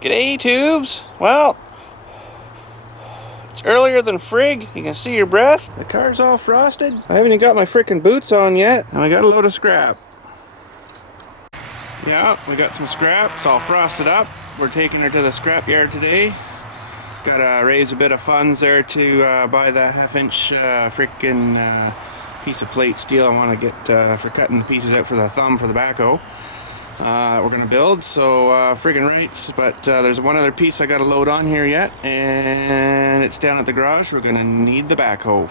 G'day, tubes. Well, it's earlier than frig. You can see your breath. The car's all frosted. I haven't even got my frickin' boots on yet. And I got a load of scrap. Yeah, we got some scrap. It's all frosted up. We're taking her to the scrap yard today. Gotta raise a bit of funds there to buy that half-inch frickin' piece of plate steel I want to get for cutting the pieces out for the thumb for the backhoe. We're gonna build, so friggin' rights, but there's one other piece I gotta load on here yet, and it's down at the garage. We're gonna need the backhoe.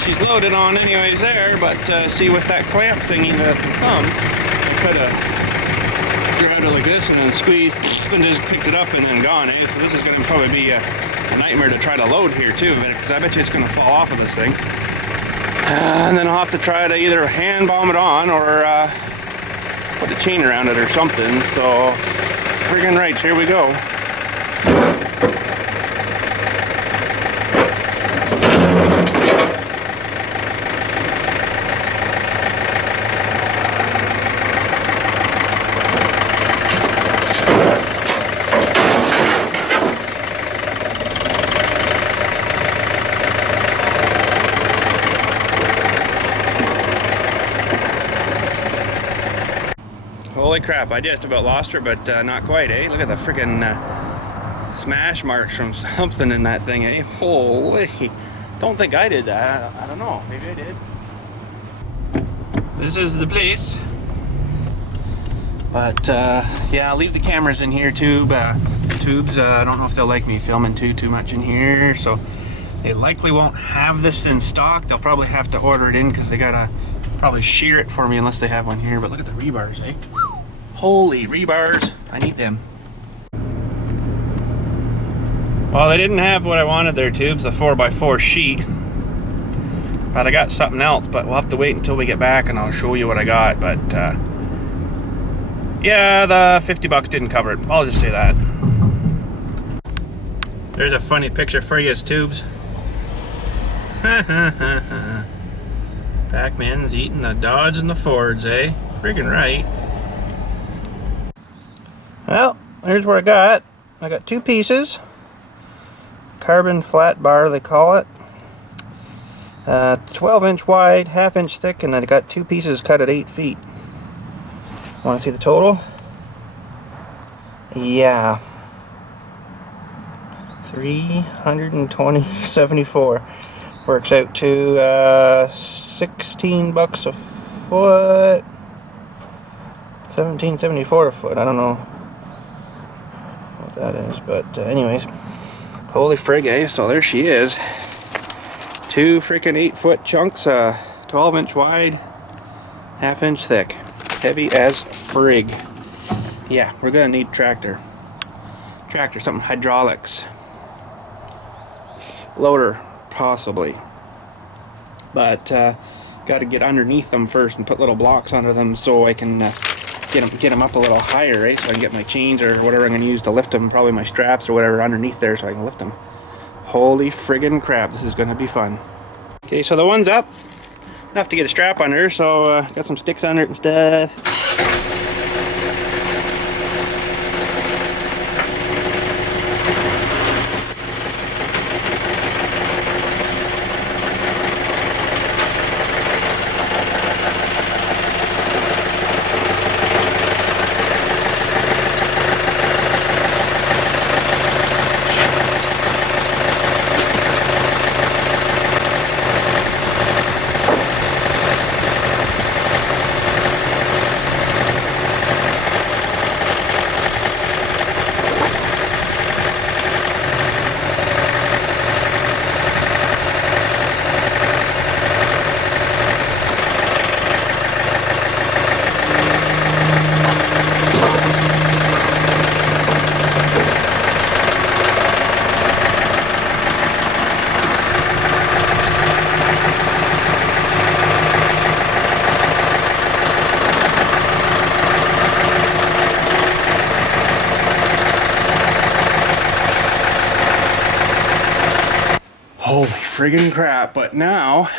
She's loaded on anyways there, but see, with that clamp thingy, the thumb, I could have grabbed it like this and then squeezed and just picked it up and then gone, eh? So this is going to probably be a nightmare to try to load here too, because I bet you it's going to fall off of this thing. And then I'll have to try to either hand bomb it on or put a chain around it or something. So friggin' right, here we go. Holy crap, I just about lost her, but not quite, eh? Look at the freaking smash marks from something in that thing, eh? Holy. Don't think I did that. I don't know. Maybe I did. This is the place. But, yeah, I'll leave the cameras in here, tubes. I don't know if they'll like me filming too much in here, so they likely won't have this in stock. They'll probably have to order it in because they gotta probably shear it for me unless they have one here. But look at the rebars, eh? Holy rebars, I need them. Well, they didn't have what I wanted there, tubes, the 4x4 sheet. But I got something else, but we'll have to wait until we get back and I'll show you what I got. But yeah, the 50 bucks didn't cover it. I'll just say that. There's a funny picture for you, tubes. Pac-Man's eating the Dodge and the Fords, eh? Friggin' right. Well, here's what I got. I got two pieces. Carbon flat bar, they call it. 12-inch wide, half-inch thick, and then I got two pieces cut at 8 feet. Want to see the total? Yeah. 320.74. Works out to 16 bucks a foot. 17.74 a foot. I don't know what that is, but anyways, holy frig, eh? So there she is. Two freaking 8-foot chunks, 12-inch wide, half-inch thick, heavy as frig. Yeah, we're gonna need tractor, something hydraulics, loader possibly, but got to get underneath them first and put little blocks under them so I can get them up a little higher, right? So I can get my chains or whatever I'm going to use to lift them, probably my straps or whatever underneath there so I can lift them. Holy friggin' crap, this is going to be fun. Okay, so the one's up. I have to get a strap under, so got some sticks under it and stuff. friggin' crap. But now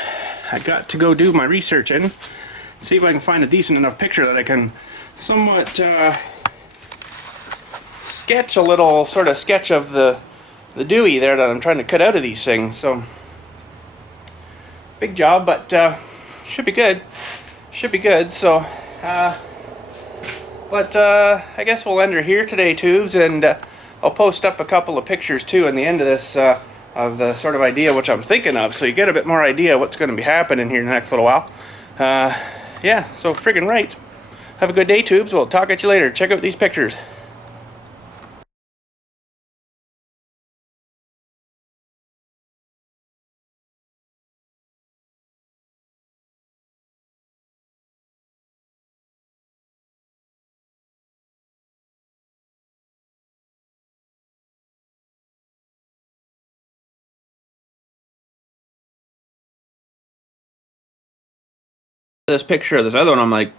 I got to go do my researching, see if I can find a decent enough picture that I can somewhat sketch a little sort of sketch of the dewey there that I'm trying to cut out of these things. So big job, but should be good. Should be good. So but I guess we'll end her here today, tubes, and I'll post up a couple of pictures too in the end of this of the sort of idea which I'm thinking of, so you get a bit more idea what's going to be happening here in the next little while. Yeah, so friggin' right. Have a good day, tubes. We'll talk at you later. Check out these pictures. This picture of this other one, I'm like,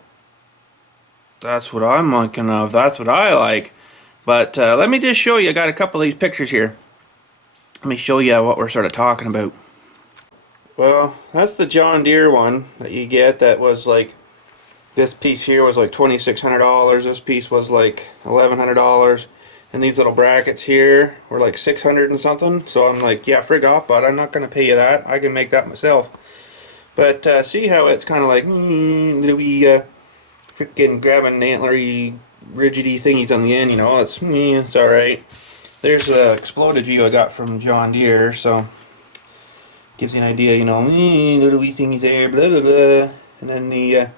that's what I'm looking of. That's what I like. But let me just show you. I got a couple of these pictures here. Let me show you what we're sort of talking about. Well, that's the John Deere one that you get. That was like, this piece here was like $2,600. This piece was like $1,100. And these little brackets here were like 600 and something. So I'm like, yeah, frig off, but I'm not going to pay you that. I can make that myself. But see how it's kind of like freaking grabbing antlery rigidy thingies on the end, you know, it's alright. There's a exploded view I got from John Deere, so gives you an idea, you know, little wee thingies there, blah blah blah, and then the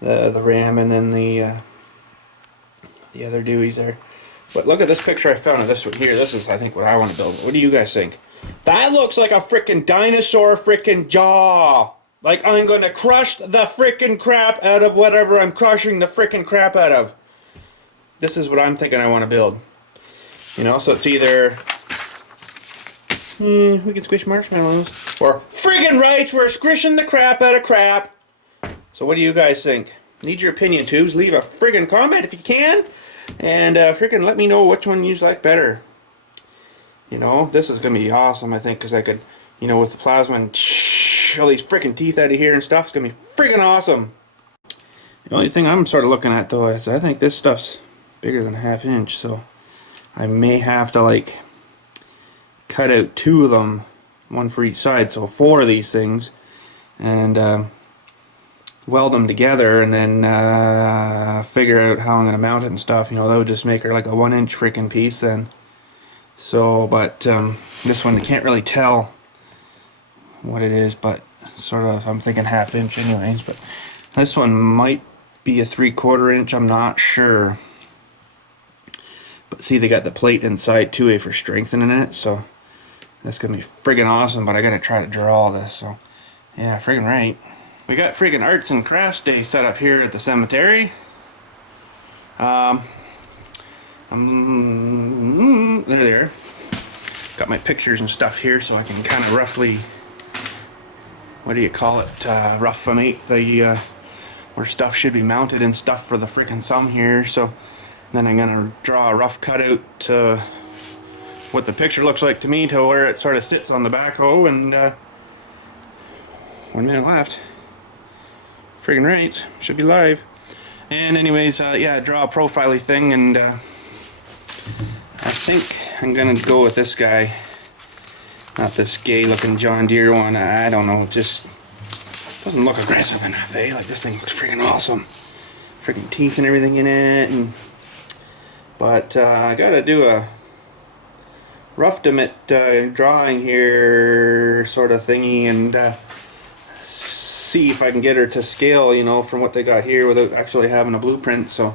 ram, and then the other deweys there. But look at this picture I found of this one here. This is, I think, what I want to build. What do you guys think? That looks like a freaking dinosaur freaking jaw. Like I'm going to crush the freaking crap out of whatever I'm crushing the freaking crap out of. This is what I'm thinking I want to build. You know, so it's either we can squish marshmallows, or friggin' right, we're squishing the crap out of crap. So what do you guys think? Need your opinion, tubes. Leave a friggin' comment if you can, and friggin' let me know which one you like better. You know, this is gonna be awesome, I think, because I could, you know, with the plasma and all these freaking teeth out of here and stuff, it's gonna be friggin' awesome. The only thing I'm sort of looking at though is I think this stuff's bigger than a ½ inch, so I may have to like cut out 2 of them, one for each side, so 4 of these things, and weld them together, and then figure out how I'm gonna mount it and stuff. You know, that would just make her like a 1-inch freaking piece then. So, but this one, I can't really tell what it is, but sort of, I'm thinking ½ inch anyways. But this one might be a 3/4 inch, I'm not sure. But see, they got the plate inside too for strengthening it, so that's gonna be friggin' awesome. But I gotta try to draw all this, so yeah, friggin' right. We got friggin' Arts and Crafts Day set up here at the cemetery. There they are. Got my pictures and stuff here, so I can kind of roughly, what do you call it, rough-mate the where stuff should be mounted and stuff for the frickin' thumb here. So then I'm gonna draw a rough cutout to what the picture looks like to me, to where it sort of sits on the backhoe. And 1 minute left. Friggin' right, should be live. And anyways, yeah, draw a profile-y thing, and I think I'm gonna go with this guy, not this gay-looking John Deere one. I don't know, it just doesn't look aggressive enough, eh? Like, this thing looks friggin' awesome. Friggin' teeth and everything in it, but I gotta do a rough-to-mit drawing here, sort of thingy, and see if I can get her to scale, you know, from what they got here without actually having a blueprint, so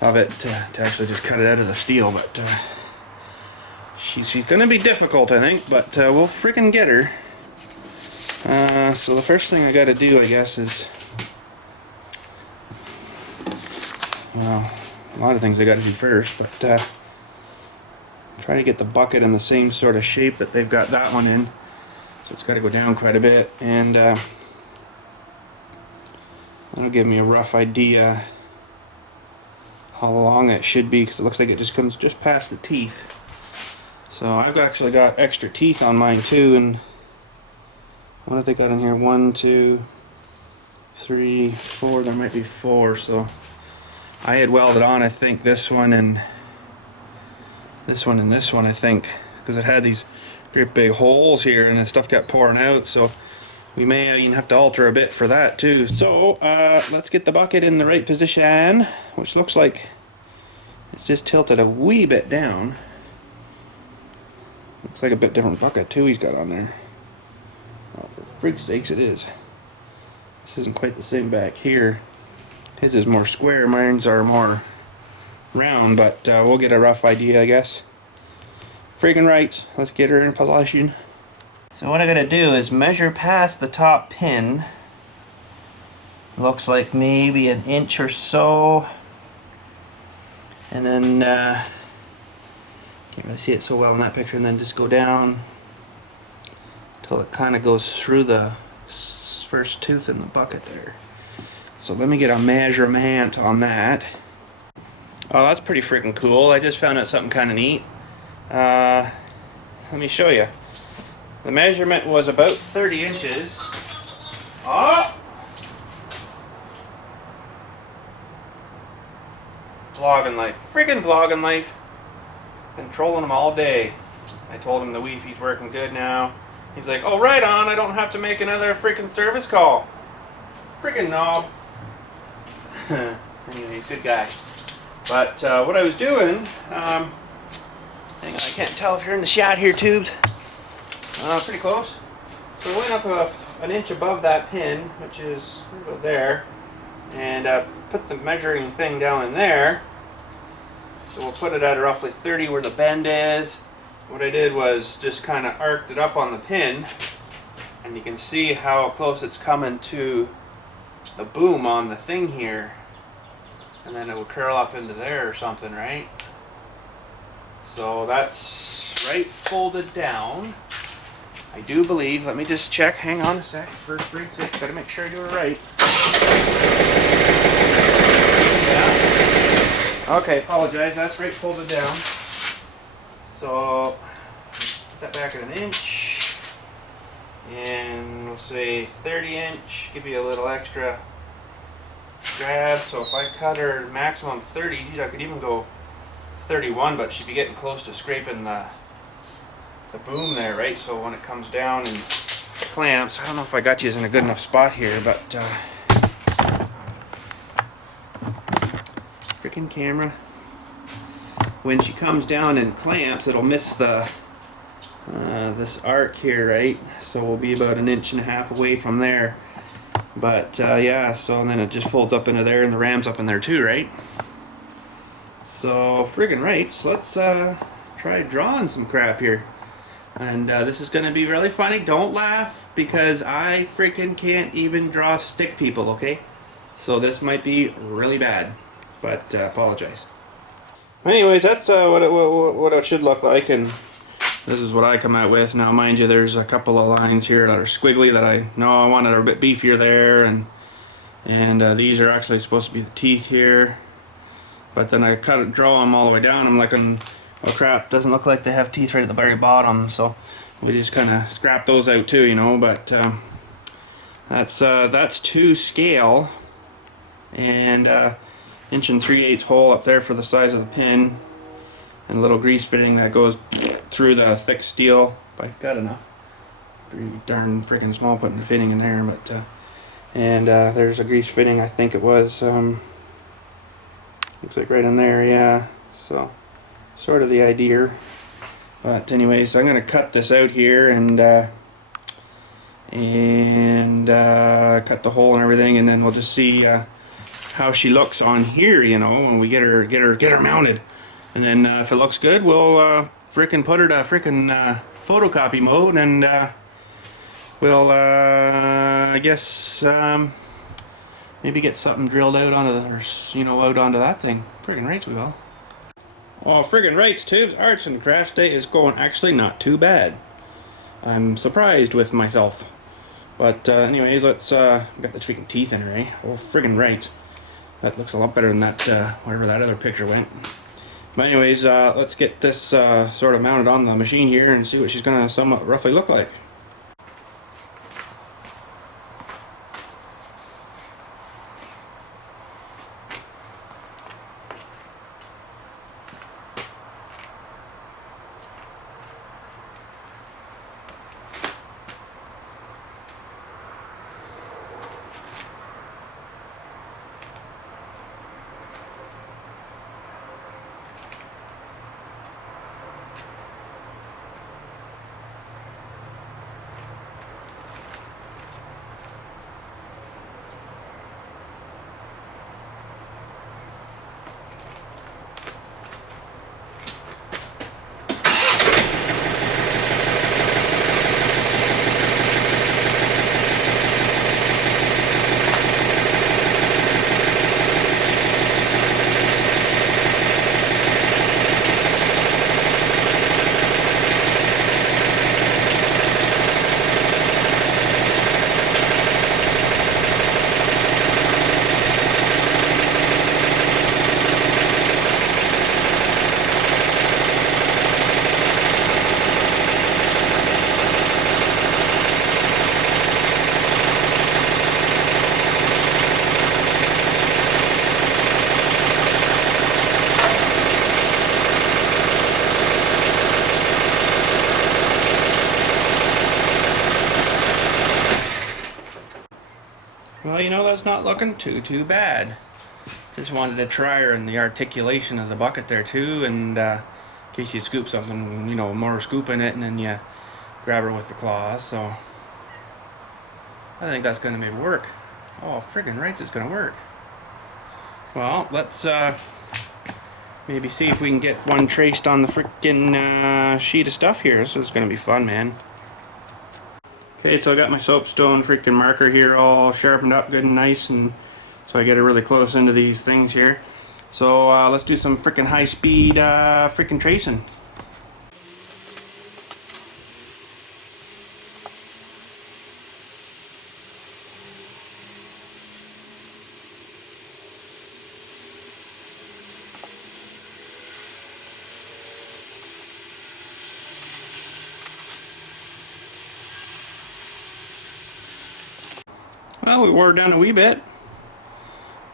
of it to actually just cut it out of the steel. But she's gonna be difficult, I think, but we'll freaking get her. So the first thing I gotta do, I guess, is, well, a lot of things I gotta do first, but try to get the bucket in the same sort of shape that they've got that one in, so it's got to go down quite a bit, and that'll give me a rough idea how long it should be, because it looks like it just comes just past the teeth. So I've actually got extra teeth on mine too, and What have they got in here? 1, 2, 3, 4. There might be 4. So I had welded on, I think, this one and this one and this one, I think, because it had these great big holes here and the stuff kept pouring out. So we may even have to alter a bit for that too. So let's get the bucket in the right position, which looks like it's just tilted a wee bit down. Looks like a bit different bucket too he's got on there. Oh, for freak's sakes, it is. This isn't quite the same back here. His is more square, mine's are more round, but we'll get a rough idea, I guess. Friggin' right, let's get her in position. So what I'm gonna do is measure past the top pin. Looks like maybe an inch or so. And then, can't really see it so well in that picture, and then just go down until it kind of goes through the first tooth in the bucket there. So let me get a measurement on that. Oh, that's pretty freaking cool. I just found out something kind of neat. Let me show you. The measurement was about 30 inches. Oh! Vlogging life. Friggin' vlogging life. Been trolling him all day. I told him the Wi-Fi's working good now. He's like, oh, right on, I don't have to make another freaking service call. Friggin' knob. Anyways, good guy. But what I was doing, hang on, I can't tell if you're in the shot here, tubes. Pretty close. So we went up an inch above that pin, which is about there, and put the measuring thing down in there. So we'll put it at roughly 30 where the bend is. What I did was just kind of arced it up on the pin, and you can see how close it's coming to the boom on the thing here. And then it will curl up into there or something, right? So that's right folded down. I do believe, let me just check, hang on a sec, first break, gotta make sure I do it right. Yeah. Okay, apologize, that's right folded down. So, put that back at an inch, and we'll say 30 inch, give you a little extra grab. So if I cut her maximum 30, geez, I could even go 31, but she'd be getting close to scraping the boom there, right? So when it comes down and clamps, I don't know if I got you in a good enough spot here, but freaking camera. When she comes down and clamps, it'll miss the this arc here, right? So we'll be about 1.5 inches away from there. But yeah, so and then it just folds up into there, and the ram's up in there too, right? So friggin' rights, let's try drawing some crap here. And this is going to be really funny. Don't laugh, because I freaking can't even draw stick people, okay? So this might be really bad, but apologize. Anyways, that's what it should look like, and this is what I come out with. Now, mind you, there's a couple of lines here that are squiggly that I know I wanted a bit beefier there, and these are actually supposed to be the teeth here. But then I draw them all the way down. I'm like, oh crap, doesn't look like they have teeth right at the very bottom, so we just kind of scrap those out too, you know. But that's to scale, and 1 3/8 hole up there for the size of the pin, and a little grease fitting that goes through the thick steel. But I've got enough. Pretty darn freaking small putting the fitting in there, but and there's a grease fitting. I think it was looks like right in there, yeah. So sort of the idea. But anyways, I'm gonna cut this out here and cut the hole and everything, and then we'll just see how she looks on here, you know, when we get her mounted. And then if it looks good, we'll frickin' put her to frickin' photocopy mode, and we'll I guess maybe get something drilled out onto out onto that thing. Friggin' rights we will. Oh, friggin' rights, tubes. Arts and Crafts Day is going actually not too bad. I'm surprised with myself. But anyways, let's got the freaking teeth in her, eh? Oh, friggin' right. That looks a lot better than that wherever that other picture went. But anyways, let's get this sort of mounted on the machine here and see what she's gonna somewhat roughly look like. know, that's not looking too bad. Just wanted to try her in the articulation of the bucket there too, and in case you scoop something, you know, more scoop in it, and then you grab her with the claws. So I think that's going to maybe work. Oh, friggin' rights, it's going to work. Well, let's maybe see if we can get one traced on the frickin' sheet of stuff here. This is going to be fun, man. Okay, so I got my soapstone frickin' marker here all sharpened up good and nice, and so I get it really close into these things here. So let's do some frickin' high speed frickin' tracing. Well, we wore it down a wee bit.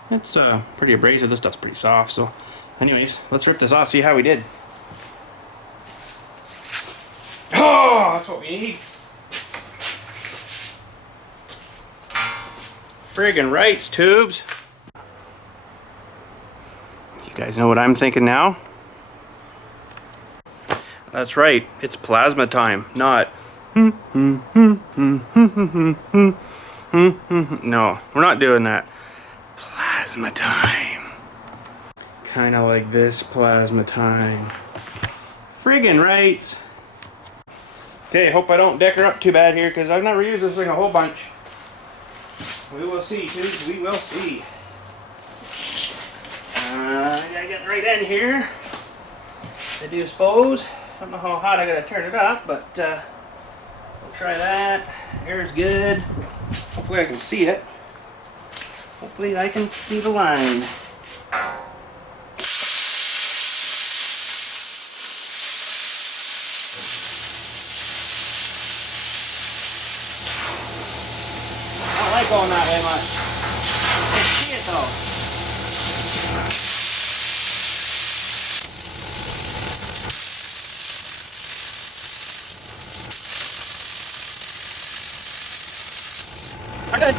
It's pretty abrasive. This stuff's pretty soft. So anyways, let's rip this off, see how we did. Oh, that's what we need. Friggin' rights, tubes. You guys know what I'm thinking now? That's right, it's plasma time, not no, we're not doing that. Plasma time. Kind of like this plasma time. Friggin' rights. Okay, hope I don't deck her up too bad here, because I've never used this thing a whole bunch. We will see, tubes, we will see. I gotta get right in here. I do suppose. I don't know how hot I gotta turn it up, but we'll try that. Air's good. Hopefully I can see it. Hopefully I can see the line. I don't like going that way much. I can see it though. Good.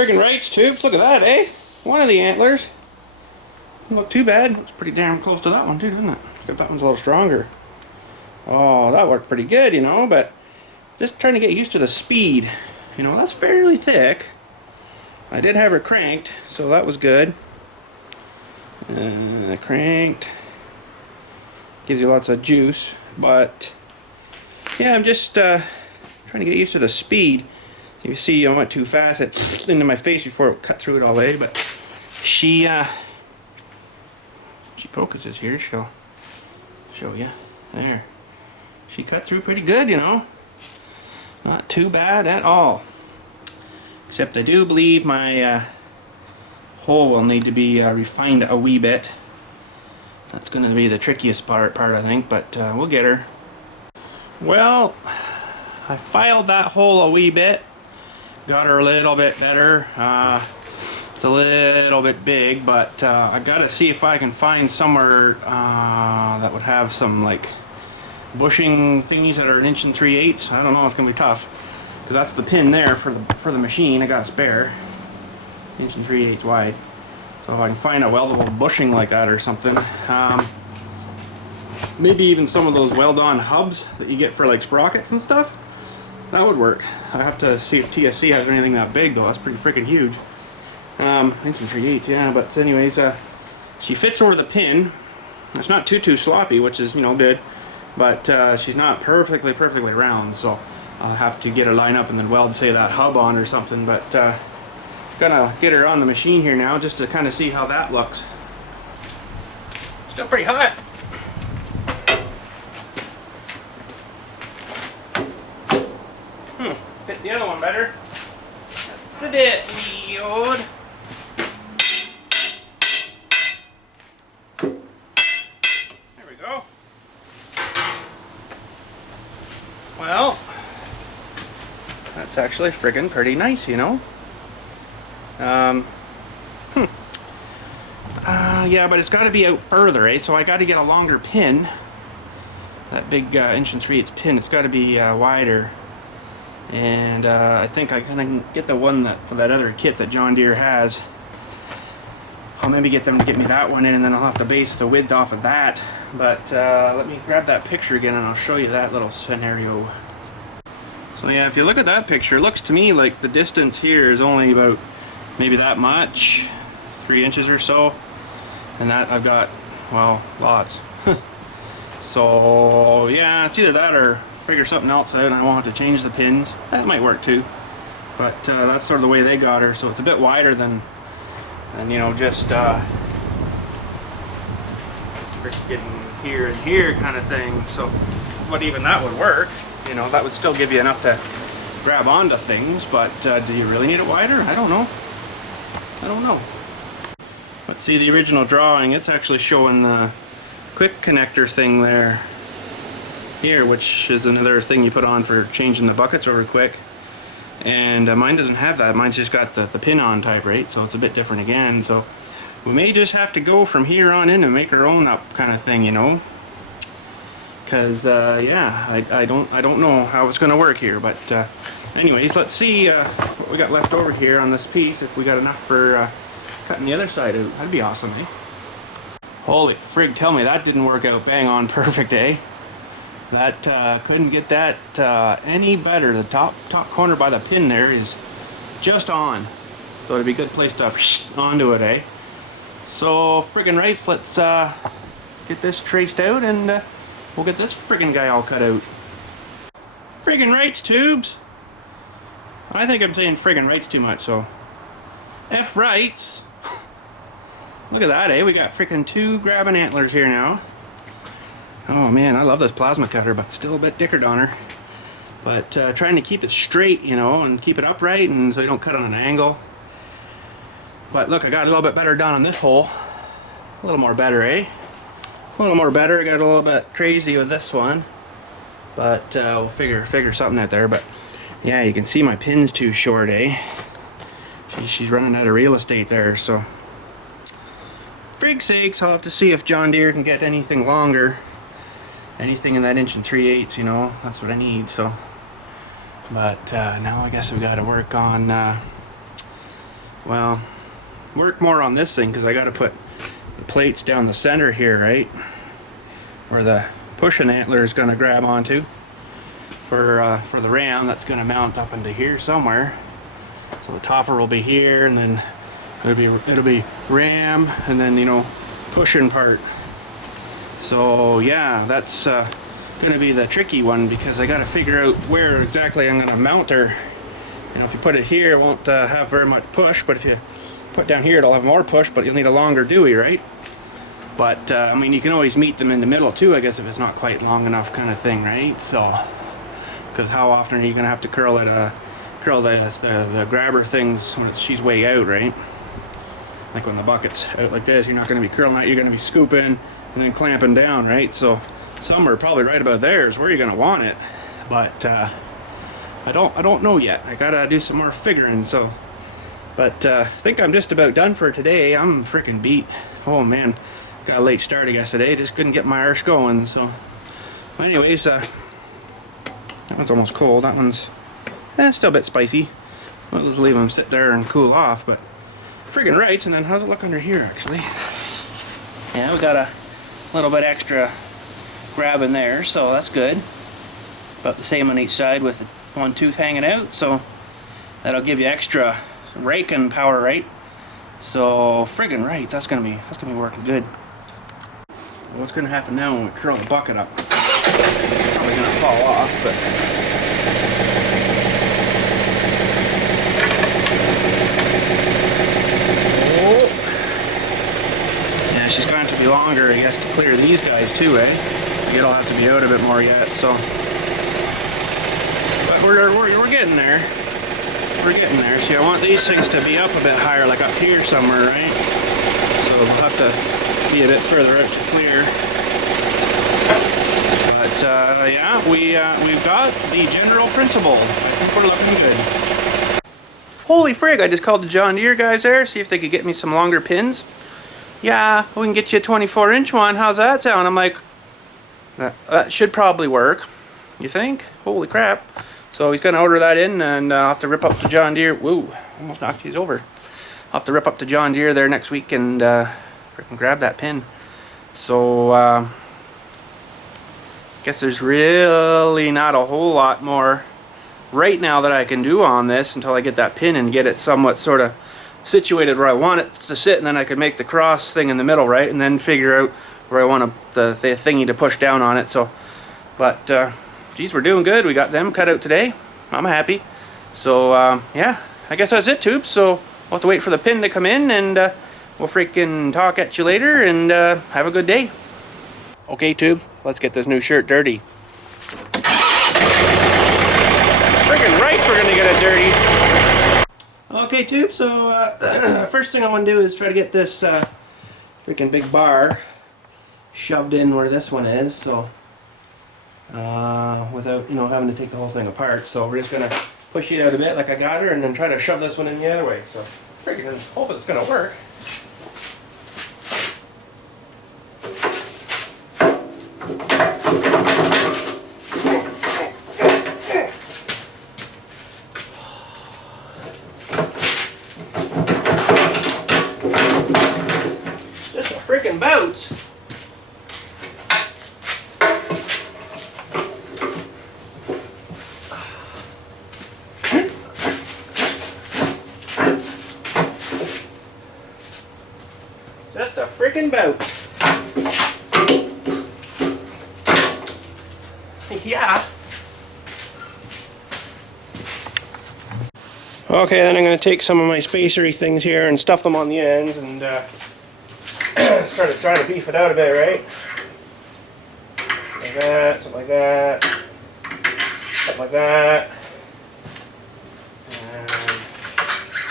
Friggin' rights tubes, look at that, eh? One of the antlers. Not too bad. Looks pretty damn close to that one too, doesn't it? Except that one's a little stronger. Oh, that worked pretty good, you know, but just trying to get used to the speed. You know, that's fairly thick. I did have her cranked, so that was good. Cranked. Gives you lots of juice, but yeah, I'm just trying to get used to the speed. You see, I went too fast. It into my face before it cut through it all the way, but she focuses here. She'll show you. There. She cut through pretty good, you know. Not too bad at all. Except I do believe my hole will need to be refined a wee bit. That's going to be the trickiest part I think, but we'll get her. Well, I filed that hole a wee bit. Got her a little bit better. It's a little bit big, but I gotta see if I can find somewhere that would have some like bushing thingies that are 1 3/8. I don't know, it's gonna be tough because that's the pin there for the machine. I got a spare 1 3/8 wide, so if I can find a weldable bushing like that or something, maybe even some of those weld-on hubs that you get for like sprockets and stuff, that would work. I have to see if TSC has anything that big though. That's pretty freaking huge. 1 3/8, yeah. But anyways, she fits over the pin. It's not too sloppy, which is, you know, good. But she's not perfectly round, so I'll have to get her lined up and then weld, say, that hub on or something. But gonna get her on the machine here now just to kind of see how that looks. Still pretty hot. Fit the other one better. That's a bit weird. There we go. Well, that's actually friggin' pretty nice, you know. Yeah, but it's got to be out further, eh? So I got to get a longer pin. That big 1 3/8 pin, it's got to be wider. And I think I can get the one that for that other kit that John Deere has. I'll maybe get them to get me that one in, and then I'll have to base the width off of that. But let me grab that picture again and I'll show you that little scenario. So yeah, if you look at that picture, it looks to me like the distance here is only about maybe that much, 3 inches or so. And that I've got, well, lots. So yeah, it's either that or figure something else out and I won't have to change the pins. That might work too. But that's sort of the way they got her, so it's a bit wider than you know, just getting here and here kind of thing. So, but even that would work. You know, that would still give you enough to grab onto things, but do you really need it wider? I don't know. I don't know. Let's see the original drawing. It's actually showing the quick connector thing there. Here, which is another thing you put on for changing the buckets over quick. And mine doesn't have that. Mine's just got the pin-on type, right? So it's a bit different again. So we may just have to go from here on in and make our own up kind of thing, you know. Because yeah, I don't know how it's going to work here. But anyways, let's see what we got left over here on this piece. If we got enough for cutting the other side out, that'd be awesome, eh? Holy frig! Tell me that didn't work out bang on perfect, eh? That couldn't get that any better. The top corner by the pin there is just on, so it'd be a good place to onto it, eh? So friggin' rights, let's get this traced out and we'll get this friggin' guy all cut out. Friggin' rights, tubes. I think I'm saying friggin' rights too much, so F rights. Look at that, eh? We got freaking 2 grabbing antlers here now. Oh man, I love this plasma cutter, but still a bit dickered on her. But trying to keep it straight, you know, and keep it upright, and so you don't cut on an angle. But look, I got a little bit better done on this hole. A little more better, eh? A little more better. I got a little bit crazy with this one, but we'll figure something out there. But yeah, you can see my pin's too short, eh? She's running out of real estate there, so frig sakes, I'll have to see if John Deere can get anything longer. Anything in that 1 3/8, you know, that's what I need. So, but now I guess we got to work on, well, work more on this thing, because I got to put the plates down the center here, right, where the pushing antler is going to grab onto. for the ram that's going to mount up into here somewhere. So the topper will be here, and then it'll be ram, and then, you know, pushing part. So yeah, that's going to be the tricky one, because I got to figure out where exactly I'm going to mount her. You know, if you put it here, it won't have very much push, but if you put down here, it'll have more push, but you'll need a longer dewey, right? But I mean, you can always meet them in the middle too, I guess, if it's not quite long enough, kind of thing, right? So, because how often are you going to have to curl the grabber things when she's way out, right? Like when the bucket's out like this, you're not going to be curling that, you're going to be scooping and then clamping down, right? So somewhere probably right about there is where you're going to want it, but I don't know yet. I gotta do some more figuring. So, but I think I'm just about done for today. I'm freaking beat. Oh man, got a late start I guess today. Just couldn't get my arse going. So, anyways, that one's almost cold. That one's still a bit spicy. We'll just leave them sit there and cool off. But friggin' rights. And then how's it look under here actually? Yeah, we got a little bit extra grab in there, so that's good. About the same on each side with the one tooth hanging out, so that'll give you extra raking power, right? So friggin' right, that's gonna be working good. What's gonna happen now when we curl the bucket up? Probably gonna fall off, but oh. Yeah, she's going to be longer. He has to clear these guys too, eh? It'll have to be out a bit more yet, so. We're getting there. We're getting there. See, I want these things to be up a bit higher, like up here somewhere, right? So we'll have to be a bit further out to clear. But yeah, we've got the general principle. I think we're looking good. Holy frig! I just called the John Deere guys there, see if they could get me some longer pins. Yeah, we can get you a 24-inch one. How's that sound? I'm like, that should probably work. You think? Holy crap! So he's going to order that in, and I'll have to rip up the John Deere. Whoa, almost knocked these over. I'll have to rip up the John Deere there next week and freaking grab that pin. So, I guess there's really not a whole lot more right now that I can do on this until I get that pin and get it somewhat sort of situated where I want it to sit, and then I can make the cross thing in the middle, right? And then figure out where I want the thingy to push down on it. So, but geez, we're doing good. We got them cut out today. I'm happy. So yeah, I guess that's it, tubes. So we'll have to wait for the pin to come in, and we'll freaking talk at you later, and have a good day. Okay, tube, let's get this new shirt dirty. Freaking rights, we're gonna get it dirty. Okay, tube, so first thing I want to do is try to get this freaking big bar shoved in where this one is, so without, you know, having to take the whole thing apart. So we're just gonna push it out a bit like I got her, and then try to shove this one in the other way. So freaking hope it's gonna work. Just a freaking bounce. Just a freaking boat. Yeah. Okay, then I'm going to take some of my spacery things here and stuff them on the ends, and start to try to beef it out a bit, right? Like that, something like that, something like that, and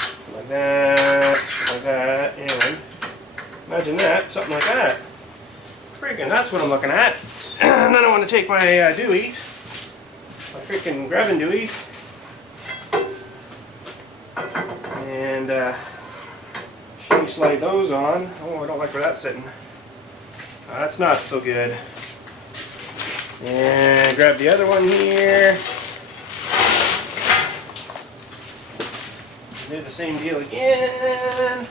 something like that, something like that, and imagine that, something like that. Freaking, that's what I'm looking at. And then I want to take my deweys, my freaking grabbing deweys, and shimmy slide those on. Oh, I don't like where that's sitting. That's not so good. And grab the other one here. Do the same deal again.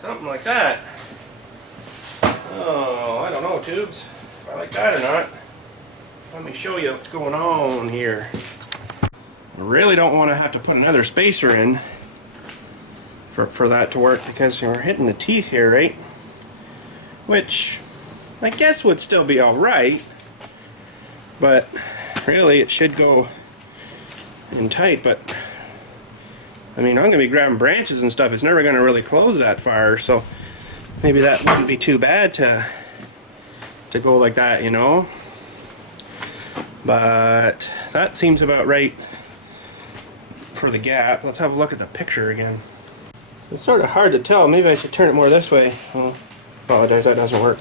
Something like that. Oh, I don't know, tubes. I like that or not. Let me show you what's going on here. I really don't want to have to put another spacer in for that to work, because we're hitting the teeth here, right? Which I guess would still be alright, but really it should go in tight. But I mean, I'm going to be grabbing branches and stuff. It's never going to really close that far, so maybe that wouldn't be too bad to go like that, you know? But that seems about right for the gap. Let's have a look at the picture again. It's sort of hard to tell. Maybe I should turn it more this way. Oh, apologize, that doesn't work.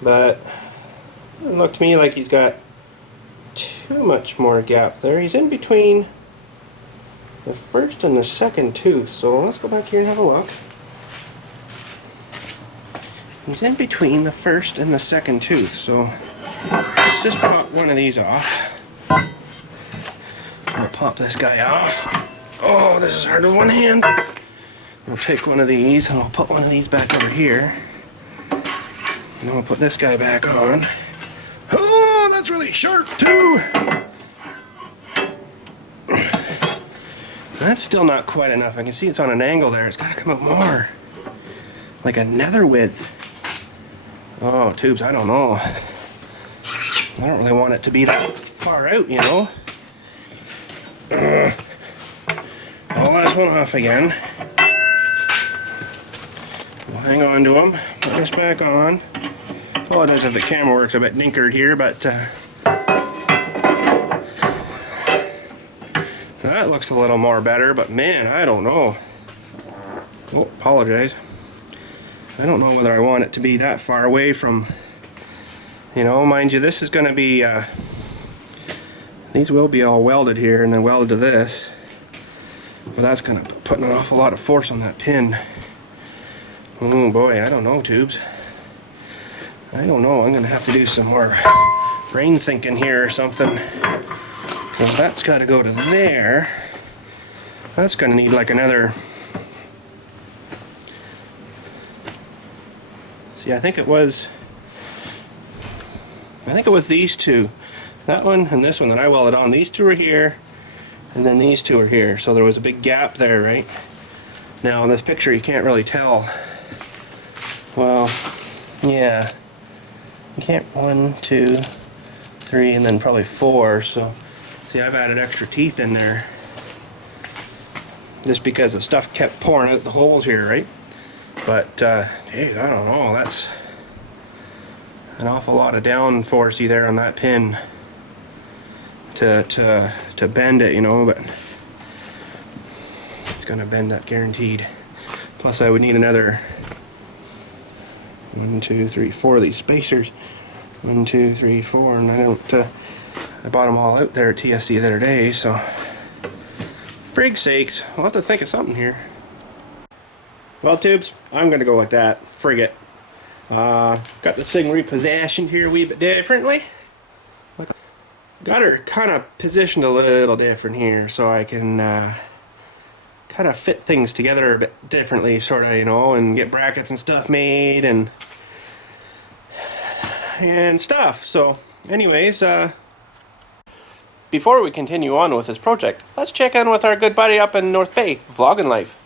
But it doesn't look to me like he's got too much more gap there. He's in between the first and the second tooth. So let's go back here and have a look. He's in between the first and the second tooth. So let's just pop one of these off. I'll pop this guy off. Oh, this is hard with one hand. I'll take one of these and I'll put one of these back over here. And then we'll put this guy back on. Oh, that's really sharp too. That's still not quite enough. I can see it's on an angle there. It's got to come up more. Like a nether width. Oh, tubes, I don't know. I don't really want it to be that far out, you know. I'll last one off again. We'll hang on to them. Put this back on. Apologize if the camera works a bit dinkered here, but that looks a little more better. But man, I don't know. Oh, apologize. I don't know whether I want it to be that far away from, you know, mind you, this is going to be, these will be all welded here and then welded to this. But that's going to put an awful lot of force on that pin. Oh boy, I don't know, tubes. I don't know. I'm going to have to do some more brain thinking here or something. Well, that's got to go to there. That's going to need like another... See, I think it was these two. That one and this one that I welded on. These two are here, and then these two are here. So there was a big gap there, right? Now in this picture you can't really tell. Well, yeah. You can't, 1, 2, 3, and then probably 4. So, see, I've added extra teeth in there. Just because the stuff kept pouring out the holes here, right? But, hey, I don't know, that's an awful lot of down forcey there on that pin to bend it, you know, but it's gonna bend that guaranteed. Plus I would need another 1, 2, 3, 4 of these spacers. 1, 2, 3, 4, and I don't, I bought them all out there at TSC the other day, so frig sakes, I'll have to think of something here. Well, tubes, I'm going to go like that. Frig it. Got this thing repositioned here a wee bit differently. Got her kind of positioned a little different here so I can kind of fit things together a bit differently, sort of, you know, and get brackets and stuff made and stuff. So, anyways, before we continue on with this project, let's check in with our good buddy up in North Bay, Vlogging Life.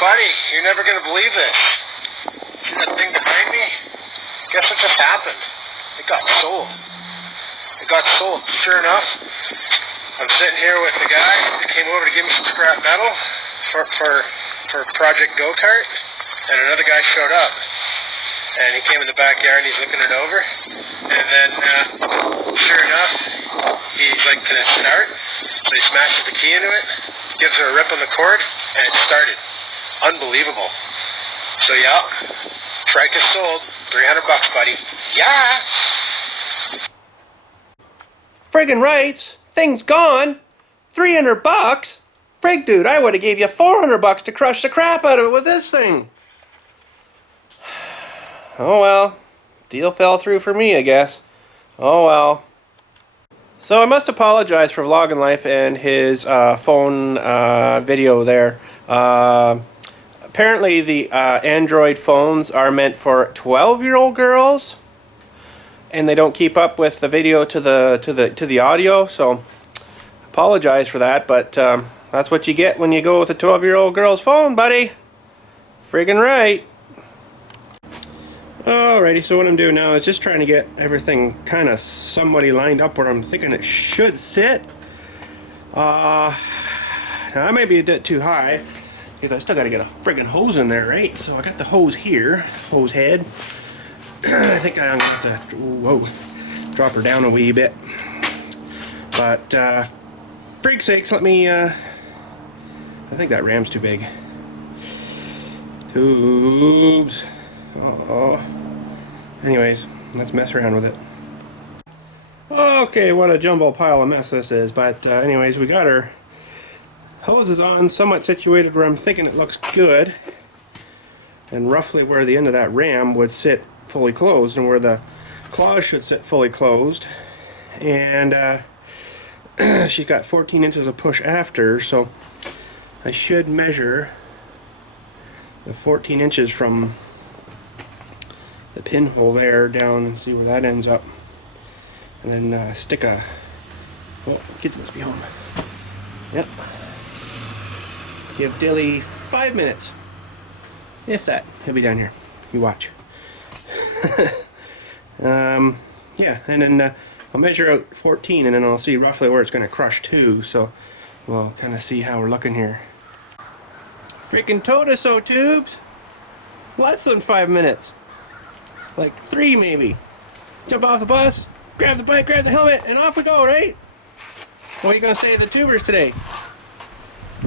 Buddy, you're never going to believe this. See that thing behind me? Guess what just happened? It got sold. It got sold. Sure enough, I'm sitting here with the guy who came over to give me some scrap metal for Project Go-Kart, and another guy showed up. And he came in the backyard and he's looking it over. And then, sure enough, he's like, can it start? So he smashes the key into it, gives her a rip on the cord, and it started. Unbelievable. So yeah, trike is sold. $300, buddy. Yeah. Friggin' rights. Thing's gone. $300? Frig, dude, I would have gave you $400 to crush the crap out of it with this thing. Oh well, deal fell through for me, I guess. Oh well. So I must apologize for Vlogging Life and his phone video there. Apparently the Android phones are meant for 12-year-old girls, and they don't keep up with the video to the audio. So apologize for that, but that's what you get when you go with a 12-year-old girl's phone, buddy. Friggin' right. Alrighty, so what I'm doing now is just trying to get everything kind of somewhat lined up where I'm thinking it should sit. Now I may be a bit too high because I still got to get a friggin' hose in there, right? So I got the hose here, hose head. I think I'm gonna have to, whoa, drop her down a wee bit. But freak sakes, let me. I think that ram's too big. Tubes. Oh. Anyways, let's mess around with it. Okay, what a jumble pile of mess this is. But anyways, we got our hoses on, somewhat situated where I'm thinking it looks good, and roughly where the end of that ram would sit fully closed, and where the claws should sit fully closed. And she's got 14 inches of push after, so I should measure the 14 inches from the pinhole there down and see where that ends up, and then stick a, oh, kids must be home. Yep. Give Dilly 5 minutes, if that. He'll be down here. You watch. Yeah, and then I'll measure out 14, and then I'll see roughly where it's going to crush to, so we'll kind of see how we're looking here. Freaking Toto tubes! Less than 5 minutes. Like 3 maybe. Jump off the bus, grab the bike, grab the helmet, and off we go, right? What are you going to say to the tubers today?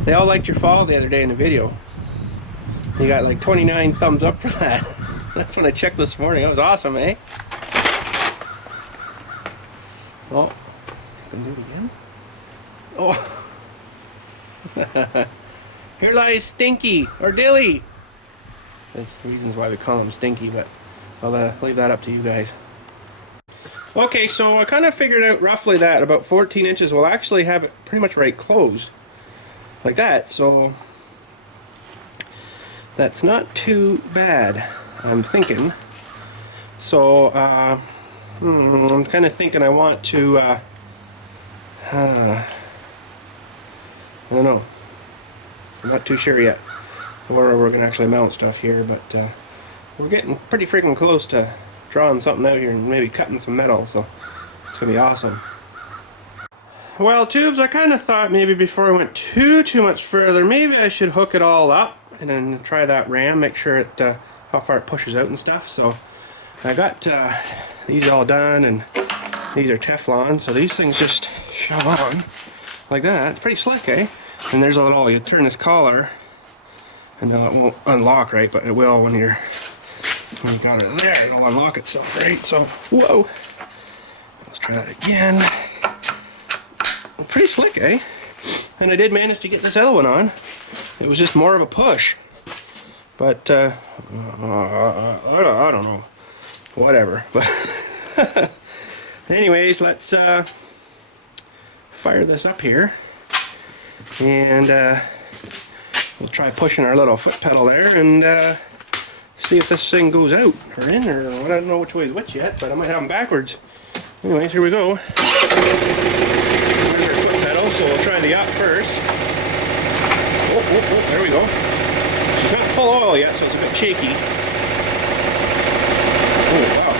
They all liked your fall the other day in the video. You got like 29 thumbs up for that. That's when I checked this morning. That was awesome, eh? Oh, can do it again? Oh. Here lies Stinky, or Dilly. That's the reasons why we call him Stinky, but I'll leave that up to you guys. Okay, so I kind of figured out roughly that about 14 inches will actually have it pretty much right closed. Like that, so that's not too bad, I'm thinking. So, I'm kind of thinking I want to, I don't know. I'm not too sure yet where we're going to actually mount stuff here, but we're getting pretty freaking close to drawing something out here and maybe cutting some metal, so it's going to be awesome. Well, tubes, I kind of thought maybe before I went too much further, maybe I should hook it all up and then try that ram, make sure it how far it pushes out and stuff. So I got these all done, and these are Teflon, so these things just shove on like that. It's pretty slick, eh? And there's a little, you turn this collar, and it won't unlock, right? But it will when you've got it there. It'll unlock itself, right? So, whoa! Let's try that again. Pretty slick, eh? And I did manage to get this other one on. It was just more of a push. But, I don't know. Whatever. But anyways, let's fire this up here. And we'll try pushing our little foot pedal there and see if this thing goes out or in, or I don't know which way is which yet, but I might have them backwards. Anyways, here we go. There's our foot pedal, so we'll try the up first. Oh, there we go. She's not full oil yet, so it's a bit shaky. Oh, wow.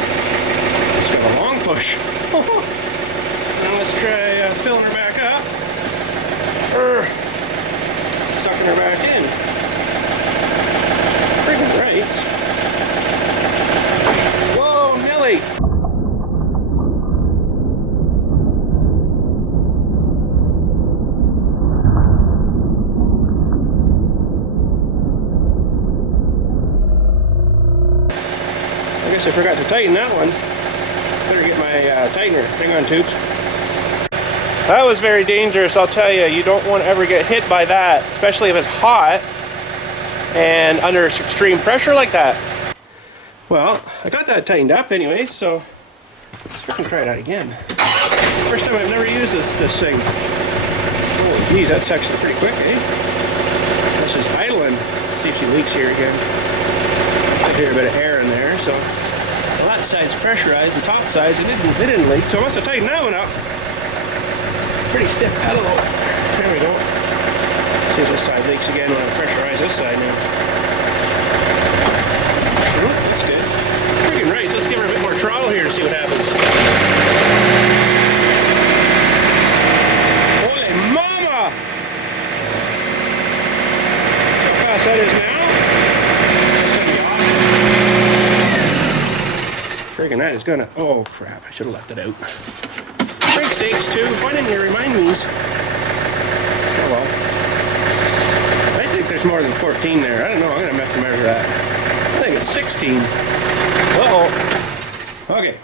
It's got a long push. Now let's try filling her back up. Sucking her back in. Friggin' right. Whoa, Nelly! I guess I forgot to tighten that one. Better get my tightener. Hang on, tubes. That was very dangerous, I'll tell you. You don't want to ever get hit by that, especially if it's hot and under extreme pressure like that. Well, I got that tightened up anyways, so let's We can try that again. First time I've never used this thing. Holy geez, that's actually pretty quick, eh? This is idling. Let's see if she leaks here again. Still hear a bit of air in there, so well, that side's pressurized, the top side's it didn't leak, so I must have tightened that one up. It's a pretty stiff pedal. There we go. See if this side leaks again when I pressurize this side now. Oh, that's good. Freaking right, so let's give her a bit more throttle here and see what happens. Holy mama! How fast that is now? Friggin' that is gonna. Oh crap, I should have left it out. Brake sakes too, why didn't you remind me? Oh well. I think there's more than 14 there. I don't know, I'm gonna have to measure that. I think it's 16. Uh-oh. Okay.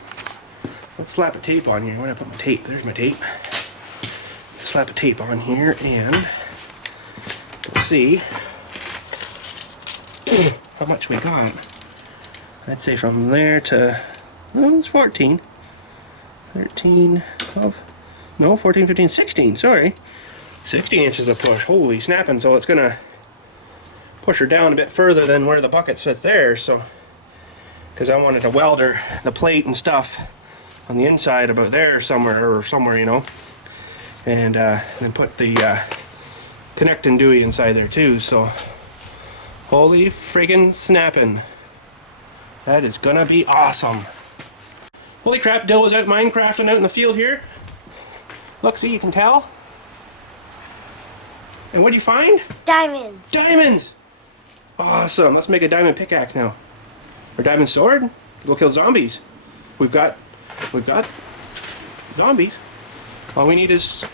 Let's slap a tape on here. Where did I put my tape? There's my tape. Slap a tape on here and let's see how much we got. I'd say from there to, well, it's 14, 13, 12, no, 14, 15, 16, sorry. 16 inches of push, holy snapping, so it's gonna push her down a bit further than where the bucket sits there, so, because I wanted to weld her, the plate and stuff on the inside about there somewhere, you know, and then put the connecting Dewey inside there too, so, holy friggin' snapping. That is gonna be awesome. Holy crap, Dill was out Minecrafting out in the field here. Look, see, you can tell. And what'd you find? Diamonds. Diamonds! Awesome, let's make a diamond pickaxe now. Or diamond sword. Go kill zombies. We've got zombies. All we need is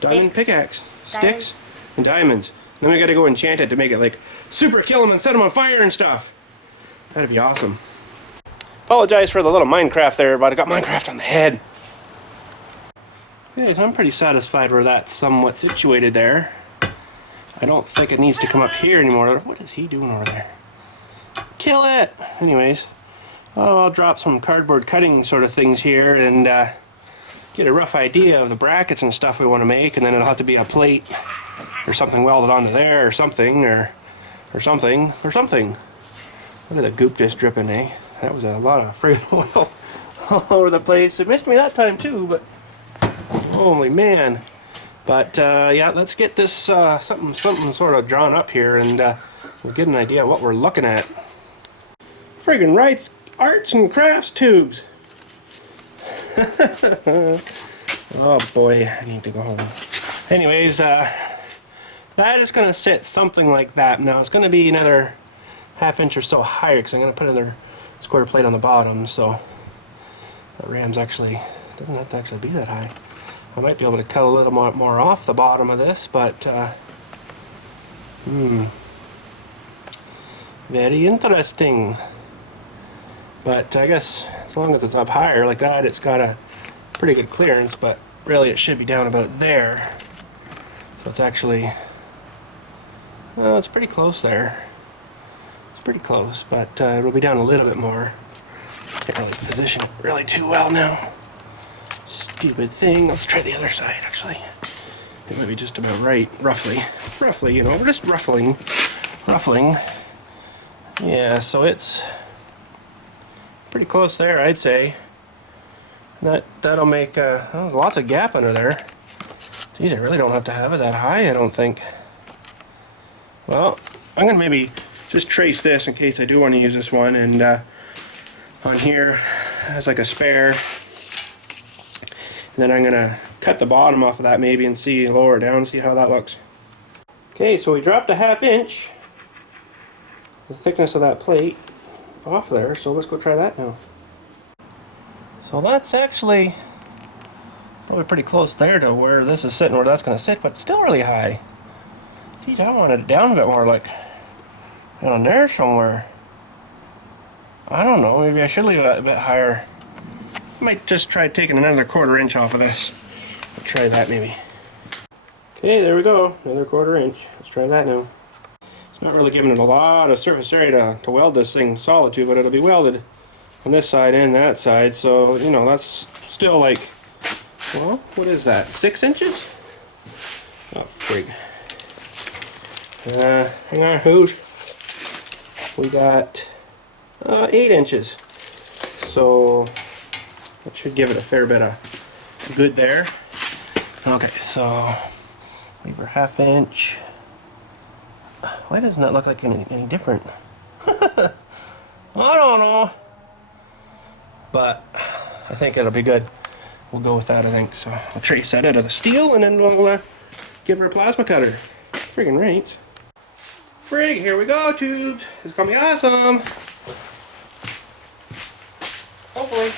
diamond pickaxe. Sticks and diamonds. Then we gotta go enchant it to make it like super kill them and set them on fire and stuff. That'd be awesome. Apologize for the little Minecraft there, but I got Minecraft on the head. Okay, so I'm pretty satisfied where that's somewhat situated there. I don't think it needs to come up here anymore. What is he doing over there? Kill it! Anyways, I'll drop some cardboard cutting sort of things here and get a rough idea of the brackets and stuff we want to make, and then it'll have to be a plate or something welded onto there or something, or something. Look at the goop just dripping, eh? That was a lot of friggin' oil all over the place. It missed me that time too, but holy man. But yeah, let's get this something sort of drawn up here and we'll get an idea of what we're looking at. Friggin' right, arts and crafts tubes. Oh boy, I need to go home. Anyways, that is going to sit something like that. Now it's going to be another ½ inch or so higher because I'm going to put another square plate on the bottom, so the ram's actually doesn't have to actually be that high. I might be able to cut a little more off the bottom of this, but very interesting. But I guess as long as it's up higher like that, it's got a pretty good clearance, but really it should be down about there. So it's actually, well, it's pretty close there. It's pretty close, but it'll be down a little bit more. Can't really position it really too well now. Stupid thing. Let's try the other side, actually. It might be just about right, roughly, you know, we're just ruffling. Yeah, so it's pretty close there, I'd say. That'll make lots of gap under there. Geez, I really don't have to have it that high, I don't think. Well, I'm gonna maybe just trace this in case I do want to use this one, and on here as like a spare. And then I'm gonna cut the bottom off of that maybe and see, lower it down, see how that looks. Okay, so we dropped a ½ inch, the thickness of that plate, off there, so let's go try that now. So that's actually probably pretty close there to where this is sitting, where that's going to sit, but still really high. Geez, I wanted it down a bit more, like down there somewhere. I don't know, maybe I should leave it a bit higher. I might just try taking another ½ inch off of this. I'll try that maybe. Okay, there we go, another ½ inch. Let's try that now. It's not really giving it a lot of surface area to weld this thing solid to, but it'll be welded on this side and that side, so you know that's still like, well, what is that, 6 inches? Oh frig. Hang on, who's? We got 8 inches, so that should give it a fair bit of good there. Okay, so lever 1/2 inch. Why doesn't that look like any different? I don't know, but I think it'll be good. We'll go with that, I think. So I'll trace that out of the steel, and then we'll give her a plasma cutter. Friggin' rains. Frig, here we go, tubes. It's gonna be awesome. Hopefully.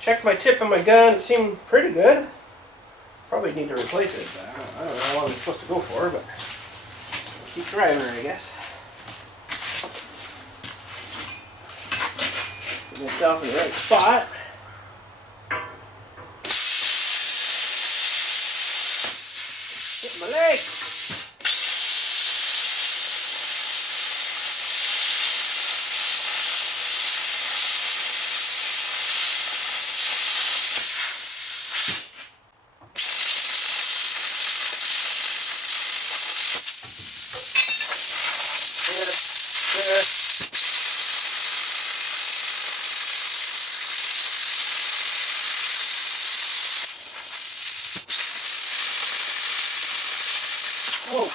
Checked my tip on my gun. It seemed pretty good. Probably need to replace it. But I don't know how long I'm supposed to go for, but I'll keep driving her, I guess. Put myself in the right spot. Get my leg. Whoa.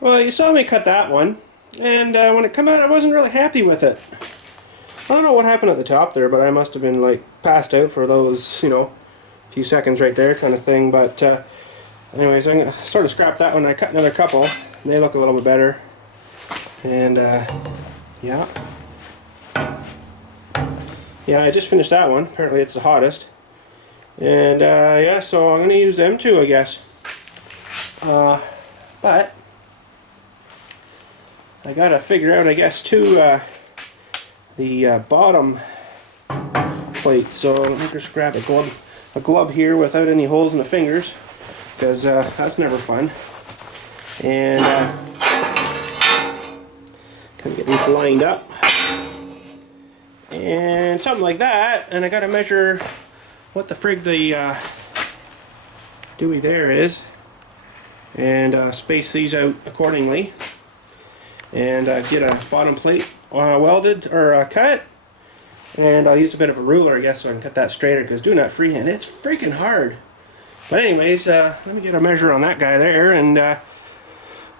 Well, you saw me cut that one, and when it came out I wasn't really happy with it. I don't know what happened at the top there, but I must have been like passed out for those, you know, few seconds right there kind of thing. But anyways, I'm going to sort of scrap that one. I cut another couple, and they look a little bit better. And yeah, I just finished that one. Apparently it's the hottest. And yeah, so I'm going to use them too, I guess. But I gotta figure out, I guess, too, the bottom plate. So let me just grab a glove here without any holes in the fingers, because that's never fun. And kind of get these lined up and something like that. And I gotta measure what the frig the dewey there is, and space these out accordingly, and get a bottom plate welded or cut, and I'll use a bit of a ruler, I guess, so I can cut that straighter, because doing that freehand, it's freaking hard. But anyways, let me get a measure on that guy there, and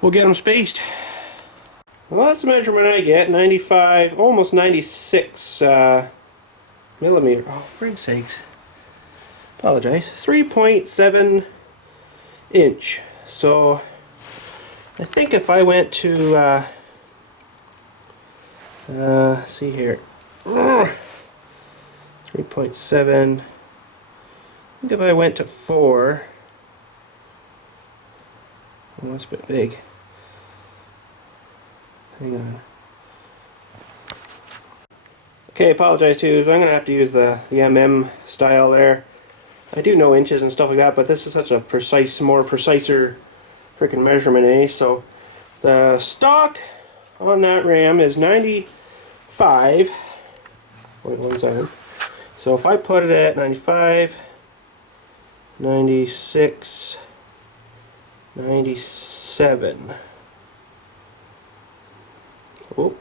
we'll get them spaced. Well, that's the measurement I get, 95, almost 96 millimeter. Oh, frig sakes. Apologize. 3.7 inch. So I think if I went to see here, 3.7. I think if I went to 4, well, that's a bit big. Hang on. Okay, apologize too. I'm going to have to use the style there. I do know inches and stuff like that, but this is such a precise, more preciser freaking measurement, eh? So the stock on that ram is 95.17. So if I put it at 95, 96, 97. Oh,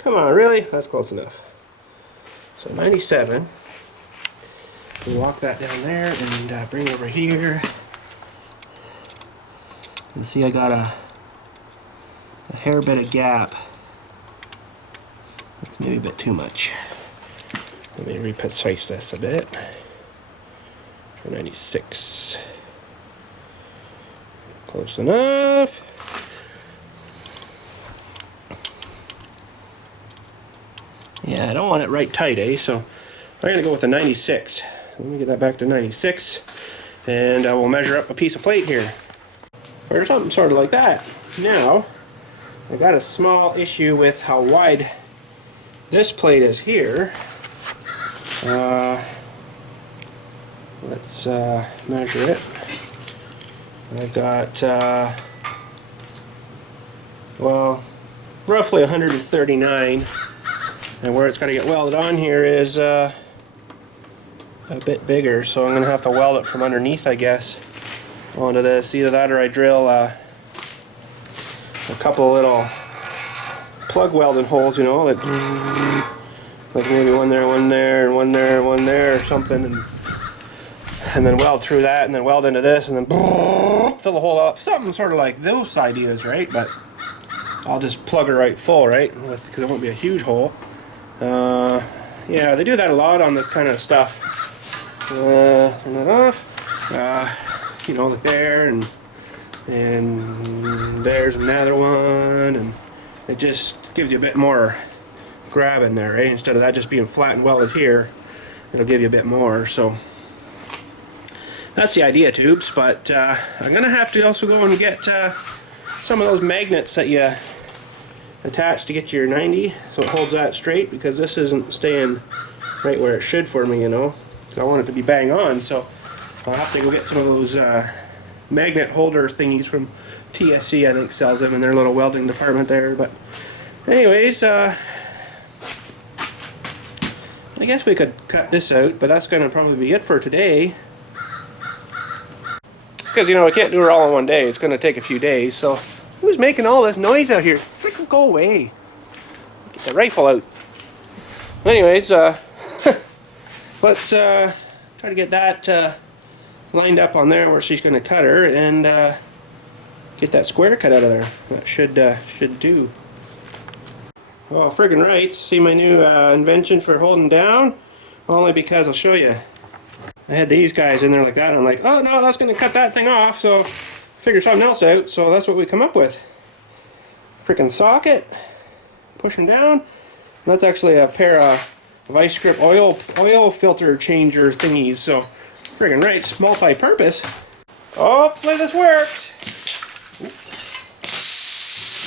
come on, really? That's close enough. So 97. We'll walk that down there and bring over here. And see, I got a hair bit of gap. That's maybe a bit too much. Let me reprecise this a bit. 96. Close enough. Yeah, I don't want it right tight, eh? So I'm going to go with a 96. Let me get that back to 96. And I will measure up a piece of plate here. For something sort of like that. Now, I got a small issue with how wide this plate is here. Let's measure it. I've got, well, roughly 139. And where it's going to get welded on here is a bit bigger, so I'm going to have to weld it from underneath, I guess, onto this. Either that or I drill a couple little plug welding holes, you know, like maybe one there, one there, and one there, and one there, or something, and then weld through that, and then weld into this, and then fill the hole up. Something sort of like those ideas, right? But I'll just plug it right full, right? Because it won't be a huge hole. Yeah, they do that a lot on this kind of stuff. Turn that off. You know, like there, and there's another one, and it just gives you a bit more grab in there, right? Instead of that just being flat and welded here, it'll give you a bit more. So that's the idea, tubes. But I'm gonna have to also go and get some of those magnets that you attach to get your 90, so it holds that straight, because this isn't staying right where it should for me, you know. So I want it to be bang on, so I'll have to go get some of those magnet holder thingies from TSC, I think sells them in their little welding department there. But anyways, I guess we could cut this out, but that's going to probably be it for today. Because, you know, I can't do it all in one day. It's going to take a few days, so who's making all this noise out here? Freaking go away. Get the rifle out. Anyways, let's try to get that lined up on there where she's going to cut her, and get that square cut out of there. That should do. Oh, friggin' right. See my new invention for holding down? Only because I'll show you. I had these guys in there like that, and I'm like, oh no, that's going to cut that thing off, so figure something else out. So that's what we come up with. Freaking socket, push them down. And that's actually a pair of ice grip oil filter changer thingies. So friggin' right, it's multi-purpose. Hopefully this works.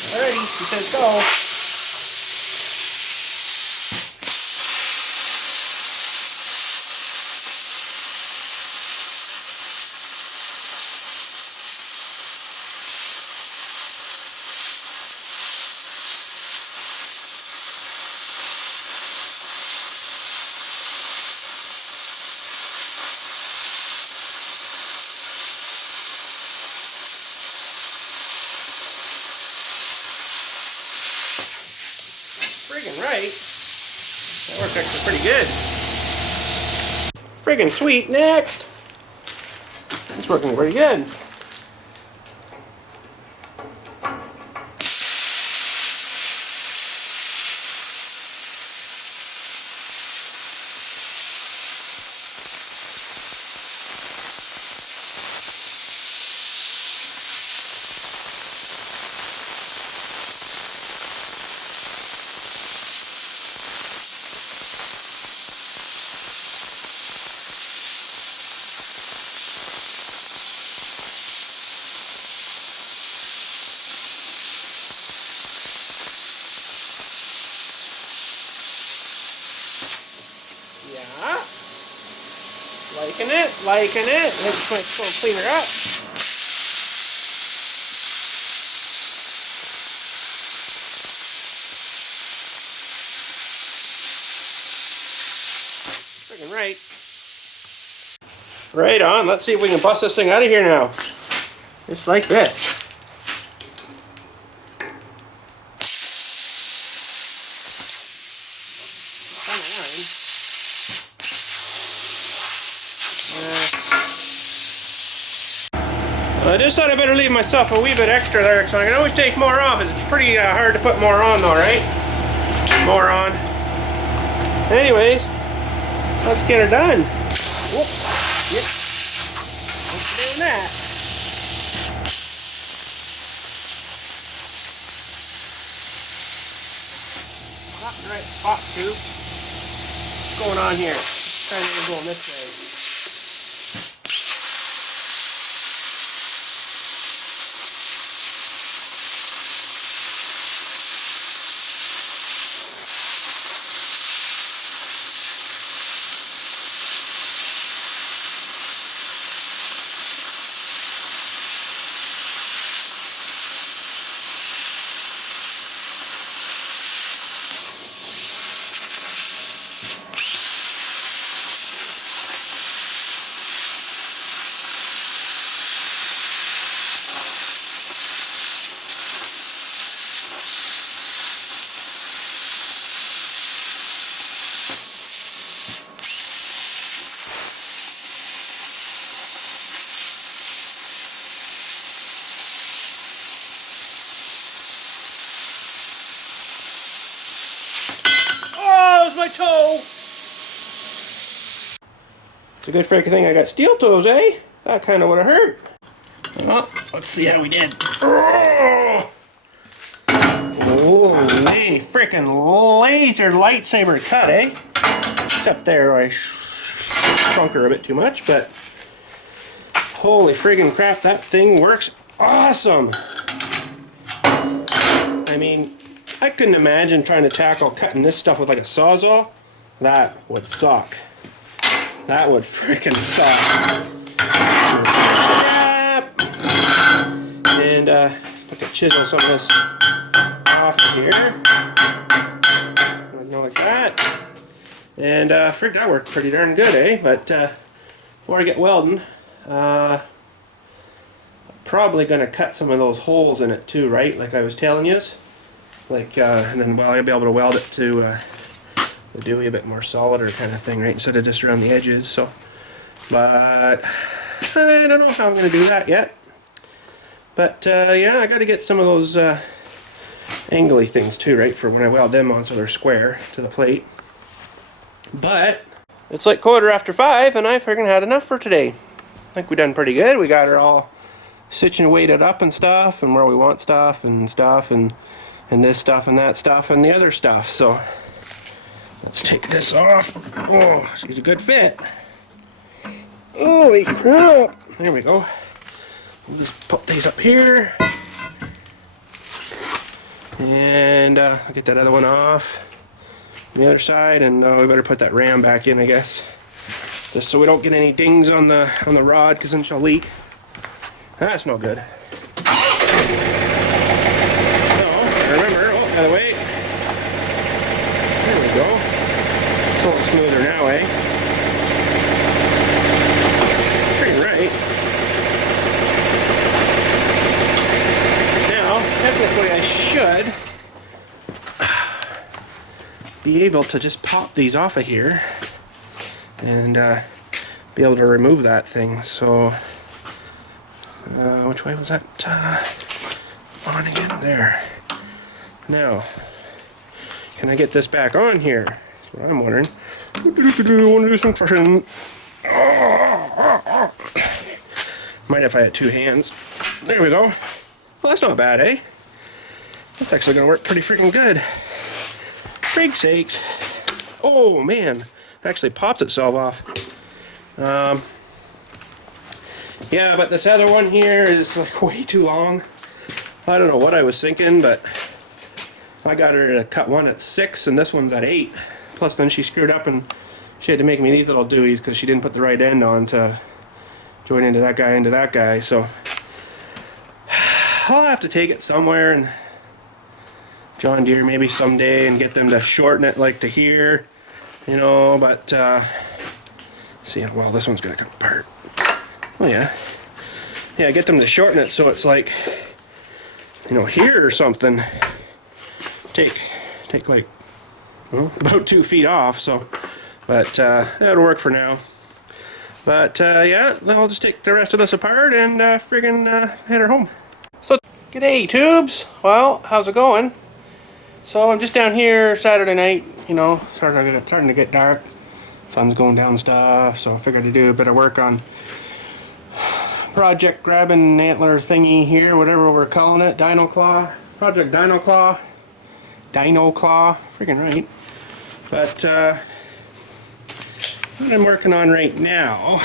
Alrighty, she says go. Friggin' right. That worked actually pretty good. Friggin' sweet. Next. It's working pretty good. Liking it. Let's go clean her up. Friggin' right. Right on. Let's see if we can bust this thing out of here now. Just like this. I just thought I better leave myself a wee bit extra there, so I can always take more off. It's pretty hard to put more on though, right? More on. Anyways, let's get her done. Whoop. Yep. Let's do that. Not the right spot, too. What's going on here? Trying to go this way. My toe. It's a good freaking thing I got steel toes, eh? That kind of would have hurt. Well, let's see how we did. Oh, hey, freaking laser lightsaber cut, eh? Except there I shrunk her a bit too much, but holy friggin' crap, that thing works awesome. I mean, I couldn't imagine trying to tackle cutting this stuff with like a sawzall. That would suck. That would freaking suck. And put the chisel some of this off here. Like that. And frig, that worked pretty darn good, eh? But before I get welding, I'm probably going to cut some of those holes in it too, right? Like I was telling you. Like, and then I'll be able to weld it to the dewey a bit more solider kind of thing, right? Instead of just around the edges. So, but I don't know how I'm going to do that yet. But yeah, I got to get some of those angly things too, right? For when I weld them on, so they're square to the plate. But it's like 5:15, and I freaking had enough for today. I think we done pretty good. We got her all stitching weighted up and stuff, and where we want stuff, and this stuff and that stuff and the other stuff. So let's take this off. Oh, she's a good fit. Holy crap. There we go. We'll just put these up here. And I'll get that other one off on the other side, and we better put that ram back in, I guess. Just so we don't get any dings on the rod, because then she'll leak. That's no good. Remember, oh, by the way, there we go. It's a little smoother now, eh? Pretty right. Now, technically I should be able to just pop these off of here and be able to remove that thing. So, which way was that on again? There. Now, can I get this back on here? That's what I'm wondering. I want to do some crushing. Might if I had two hands. There we go. Well, that's not bad, eh? That's actually going to work pretty freaking good. Frig sakes. Oh, man. It actually pops itself off. Yeah, but this other one here is like way too long. I don't know what I was thinking, but I got her to cut one at 6 and this one's at 8. Plus then she screwed up and she had to make me these little deweys because she didn't put the right end on to join into that guy, so I'll have to take it somewhere and John Deere maybe someday and get them to shorten it like to here, you know, but see how well this one's gonna come apart. Oh yeah, get them to shorten it so it's like, you know, here or something. Take like about 2 feet off. So, but that'll work for now. But yeah, I'll just take the rest of this apart and friggin' head her home. So, g'day tubes. Well, how's it going? So I'm just down here Saturday night. You know, starting to get dark. sun's going down and stuff, so I figured to do a bit of work on project grabbing antler thingy here, whatever we're calling it, Dino Claw, Project Dino Claw, freaking right. But what I'm working on right now,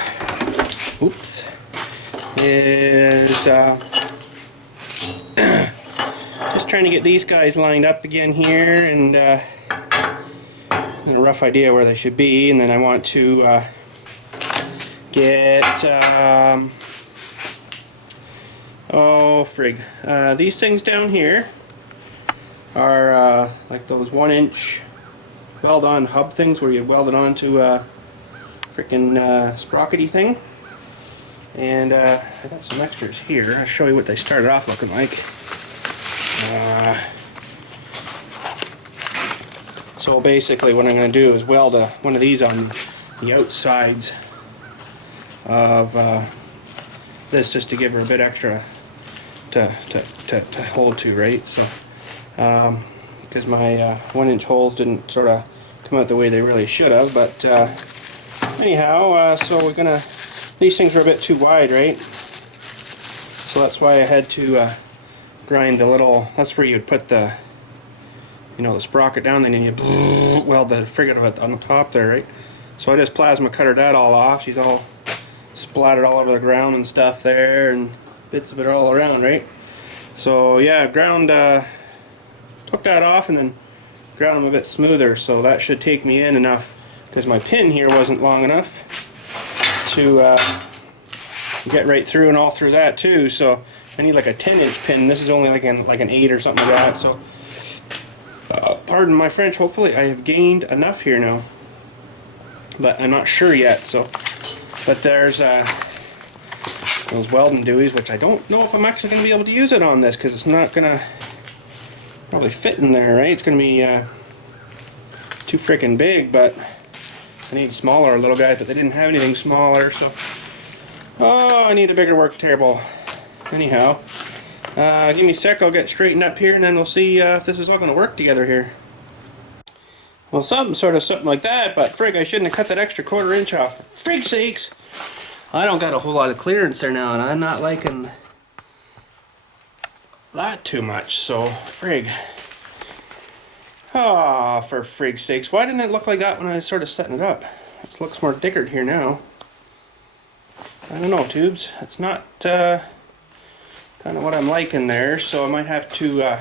oops, is just trying to get these guys lined up again here, and a rough idea where they should be, and then I want to get oh frig, these things down here are like those 1-inch weld-on hub things where you weld it onto a freaking sprockety thing. And I got some extras here. I'll show you what they started off looking like. So basically what I'm going to do is weld one of these on the outsides of this, just to give her a bit extra to hold to, right? So because my 1-inch holes didn't sort of come out the way they really should have, but anyhow, so we're gonna, these things are a bit too wide, right? So that's why I had to grind the little, that's where you'd put the, you know, the sprocket down, then you weld the frigate of it on the top there, right? So I just plasma cuttered that all off. She's all splattered all over the ground and stuff there, and bits of it all around, right? So yeah, took that off and then ground them a bit smoother, so that should take me in enough, because my pin here wasn't long enough to get right through and all through that too. So I need like a 10-inch pin. This is only like an 8 or something like that. So pardon my French. Hopefully I have gained enough here now, but I'm not sure yet. So, but there's those welding dewey's, which I don't know if I'm actually going to be able to use it on this, because it's not going to probably fit in there, right? It's going to be too freaking big, but I need smaller little guys, but they didn't have anything smaller, so oh, I need a bigger work table. Anyhow, give me a sec, I'll get straightened up here, and then we'll see if this is all going to work together here. Well, something like that, but frig, I shouldn't have cut that extra 1/4 inch off. For frig's sakes! I don't got a whole lot of clearance there now, and I'm not liking that too much, so frig. Ah, for frig's sakes, why didn't it look like that when I was sort of setting it up? It looks more dickered here now. I don't know, tubes. It's not kind of what I'm liking there, so I might have to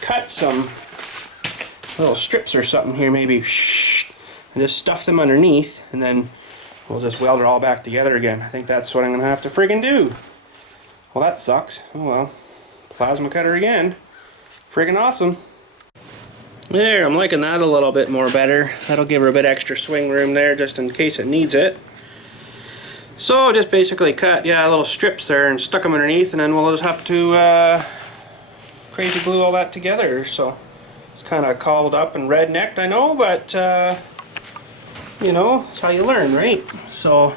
cut some little strips or something here, maybe, and just stuff them underneath, and then we'll just weld it all back together again. I think that's what I'm going to have to friggin' do. Well, that sucks. Oh well. Plasma cutter again. Friggin' awesome. There, I'm liking that a little bit more better. That'll give her a bit extra swing room there, just in case it needs it. So just basically cut, yeah, little strips there and stuck them underneath, and then we'll just have to crazy glue all that together. So it's kind of cobbled up and rednecked, I know, but you know, it's how you learn, right? So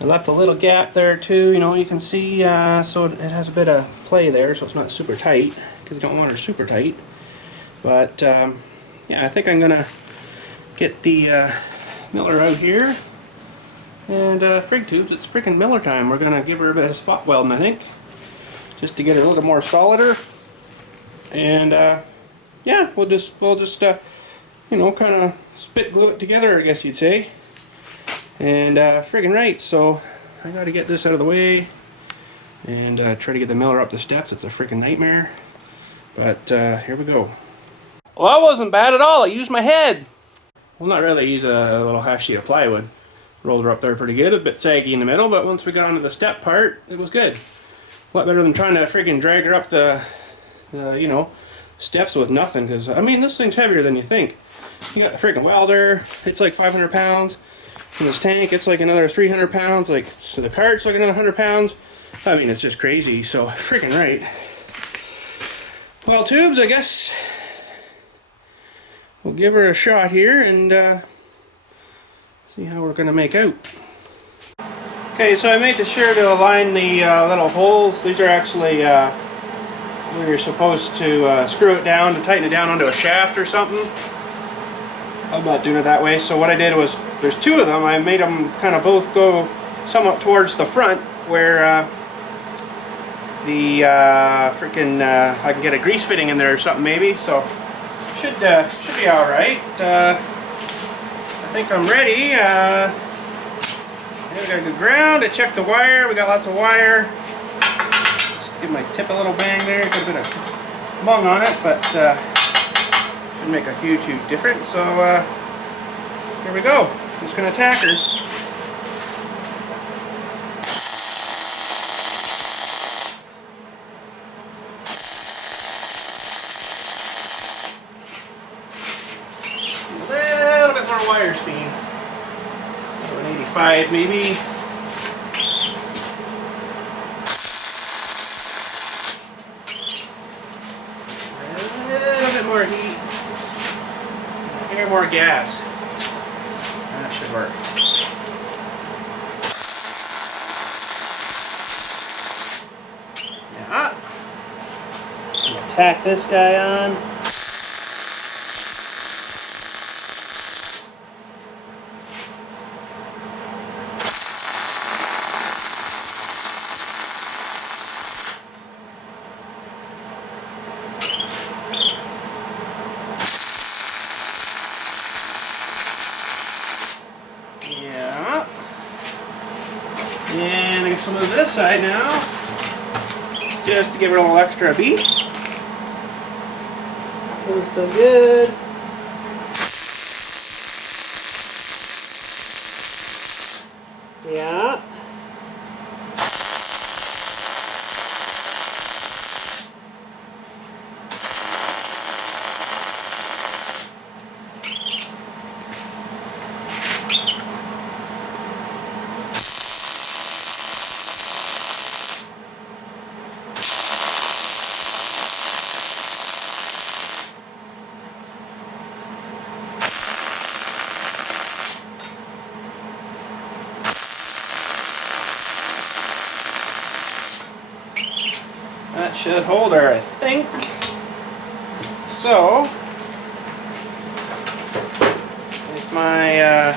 I left a little gap there too, you know, you can see, so it has a bit of play there, so it's not super tight, because you don't want her super tight. But yeah, I think I'm gonna get the miller out here, and frig tubes, it's freaking miller time. We're gonna give her a bit of spot welding, I think, just to get her a little more solider. And yeah, we'll just you know, kind of spit glue it together, I guess you'd say. And friggin' right, so I gotta get this out of the way and try to get the miller up the steps. It's a freaking nightmare, but here we go. Well, that wasn't bad at all. I used my head. Well, not really. I used a little half sheet of plywood. Rolled her up there pretty good. A bit saggy in the middle, but once we got onto the step part, it was good. A lot better than trying to freaking drag her up the you know, steps with nothing. Because I mean, this thing's heavier than you think. You got the freaking welder. It's like 500 pounds. And this tank, it's like another 300 pounds. Like, so the cart's like another 100 pounds. I mean, it's just crazy. So freaking right. Well, tubes, I guess we'll give her a shot here and see how we're going to make out. Okay, so I made sure to align the little holes. These are actually where you're supposed to screw it down to tighten it down onto a shaft or something. I'm not doing it that way. So what I did was, there's two of them. I made them kind of both go somewhat towards the front, where the freaking I can get a grease fitting in there or something maybe. So should be all right. I think I'm ready. We got a good ground. I checked the wire. We got lots of wire. Just give my tip a little bang there. Got a bit of mung on it, but should make a huge difference. So here we go. I'm just gonna attack her. A little bit more wire speed. 185 maybe. More heat, here more gas. That should work. Yeah. Tack this guy on. Yeah. And I guess we'll move this side now, just to give it a little extra beat. Looks still good. Yeah. That should hold her, I think. So, if my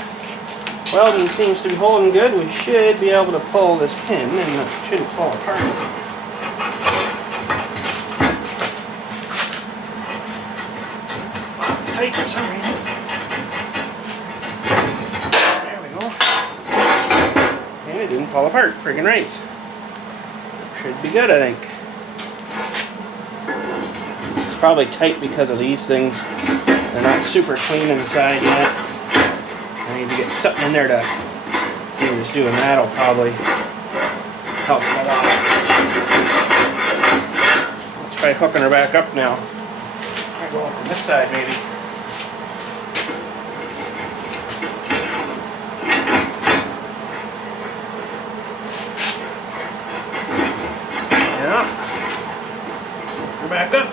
welding seems to be holding good, we should be able to pull this pin and it shouldn't fall apart. It's tight for some reason. There we go. And it didn't fall apart, friggin' right. Should be good, I think. It's probably tight because of these things. They're not super clean inside yet. I need to get something in there to even just doing that will probably help a lot. Let's try hooking her back up now. Try going from this side maybe. Back up.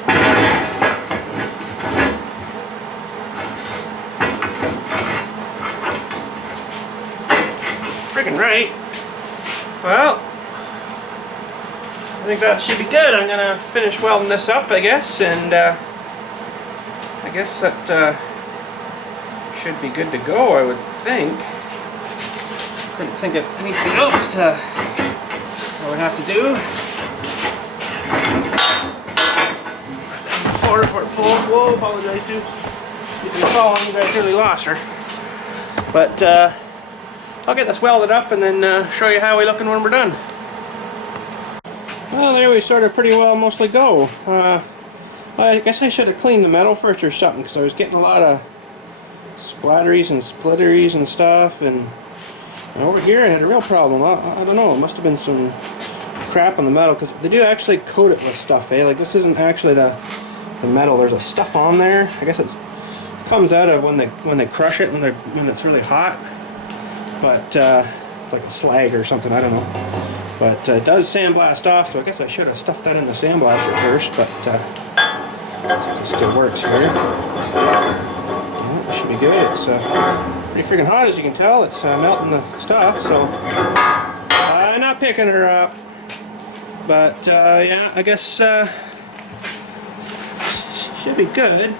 Freaking right. Well, I think that should be good. I'm gonna finish welding this up, I guess, and I guess that should be good to go, I would think. Couldn't think of anything else I would have to do. 4 foot full. Whoa, apologize, dude. You've been following, you guys really lost her. But I'll get this welded up and then show you how we're looking when we're done. Well, there we sort of pretty well mostly go. I guess I should have cleaned the metal first or something, because I was getting a lot of splatteries and splitteries and stuff, and over here I had a real problem. I don't know, it must have been some crap on the metal, because they do actually coat it with stuff, eh? Like, this isn't actually the metal. There's a stuff on there. I guess it comes out of when they crush it when it's really hot. But it's like a slag or something. I don't know. But it does sandblast off. So I guess I should have stuffed that in the sandblaster first. But it still works here. Yeah, it should be good. It's pretty freaking hot, as you can tell. It's melting the stuff. So not picking her up. But yeah, I guess should be good.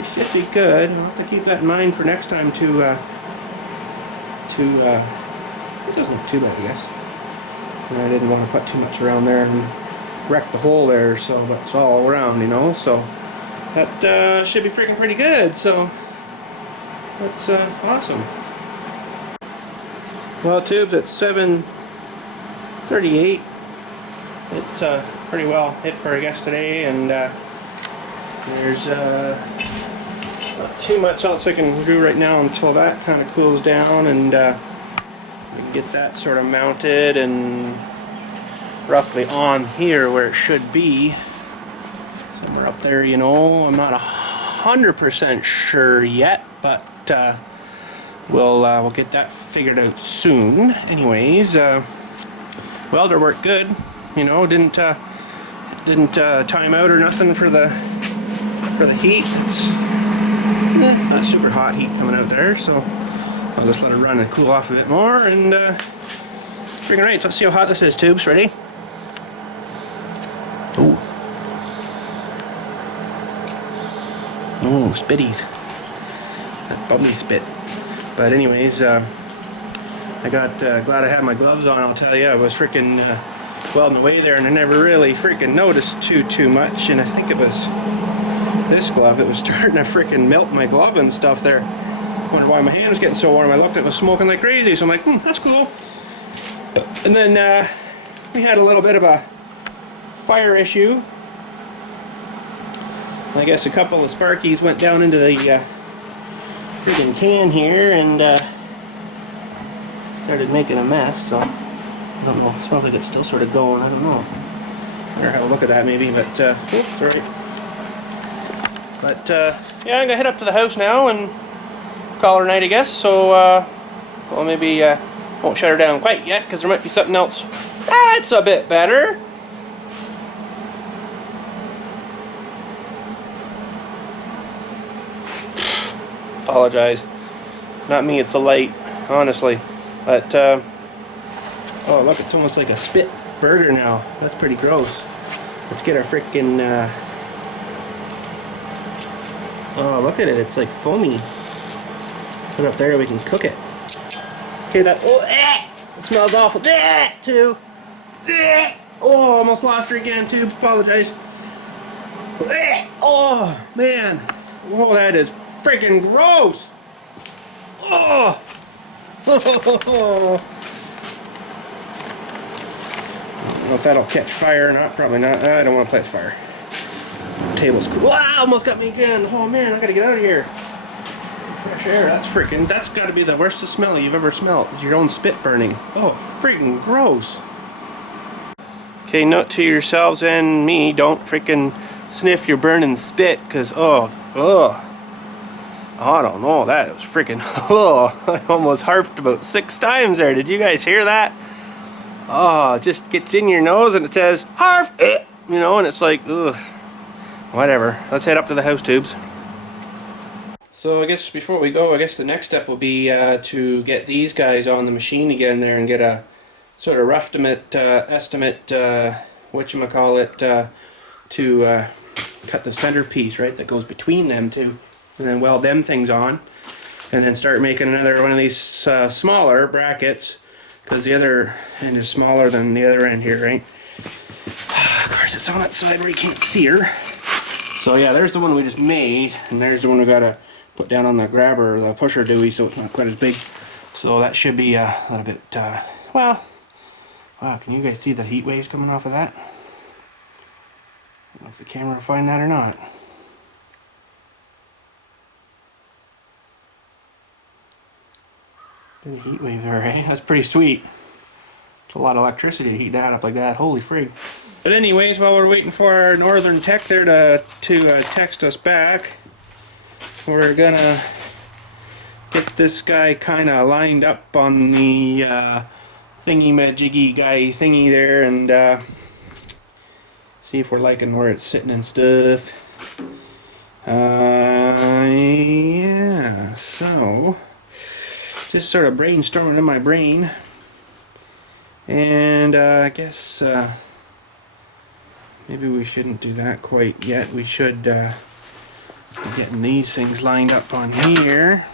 She should be good. I'll have to keep that in mind for next time to it doesn't look too bad, I guess. And I didn't want to put too much around there and wreck the hole there, so but it's all around, you know, so that should be freaking pretty good, so that's awesome. Well, tubes, at 7:38. It's pretty well hit for I guess today, and there's not too much else I can do right now until that kind of cools down, and we can get that sort of mounted and roughly on here where it should be, somewhere up there, you know. I'm not 100% sure yet, but we'll get that figured out soon. Anyways, welder worked good, you know. Didn't time out or nothing for the heat. It's not super hot heat coming out there, so I'll just let it run and cool off a bit more, and freaking right. So let's see how hot this is. Tubes, ready? Ooh. Oh, spitties. That's bubbly spit. But anyways, I got glad I had my gloves on. I'll tell you, I was freaking welding away there, and I never really freaking noticed too much. And I think it was this glove. It was starting to freaking melt my glove and stuff there. Wondered why my hand was getting so warm. I looked, it was smoking like crazy. So I'm like, that's cool. And then we had a little bit of a fire issue. I guess a couple of sparkies went down into the freaking can here and started making a mess. So I don't know. It smells like it's still sort of going. I don't know. Better have a look at that maybe. But it's alright. But yeah, I'm gonna head up to the house now and call her night, I guess. So well, maybe won't shut her down quite yet because there might be something else that's a bit better. Apologize. It's not me, it's the light, honestly. But oh look, it's almost like a spit burger now. That's pretty gross. Let's get our freaking oh, look at it, it's like foamy. Put it up there, we can cook it. Hear that? Oh, it smells awful. Too. Oh, almost lost her again, too. Apologize. Oh, man. Oh, that is freaking gross. Oh. I don't know if that'll catch fire or not. Probably not. I don't want to play with fire. The table's cool. Wow, almost got me again. Oh, man, I gotta get out of here. Fresh air, that's gotta be the worst smell you've ever smelled, is your own spit burning. Oh, freaking gross. Okay, note to yourselves and me, don't freaking sniff your burning spit, because I don't know, that was freaking, I almost harped about 6 times there. Did you guys hear that? Oh, it just gets in your nose and it says, harf, you know, and it's like, ugh, whatever. Let's head up to the house, tubes. So I guess before we go, I guess the next step will be to get these guys on the machine again there and get a sort of rough estimate, whatchamacallit, to cut the centerpiece, right, that goes between them two, and then weld them things on, and then start making another one of these smaller brackets, because the other end is smaller than the other end here, right? Of course, it's on that side where you can't see her. So yeah, there's the one we just made, and there's the one we gotta put down on the grabber, or the pusher dewey, so it's not quite as big. So that should be a little bit, well, wow, can you guys see the heat waves coming off of that? I don't know if the camera will find that or not. Big heat wave there, eh? That's pretty sweet. It's a lot of electricity to heat that up like that. Holy frig. But anyways, while we're waiting for our northern tech there to text us back, we're gonna get this guy kind of lined up on the thingy-majiggy guy thingy there, and see if we're liking where it's sitting and stuff. Yeah, so just sort of brainstorming in my brain, and I guess maybe we shouldn't do that quite yet. We should Getting these things lined up on here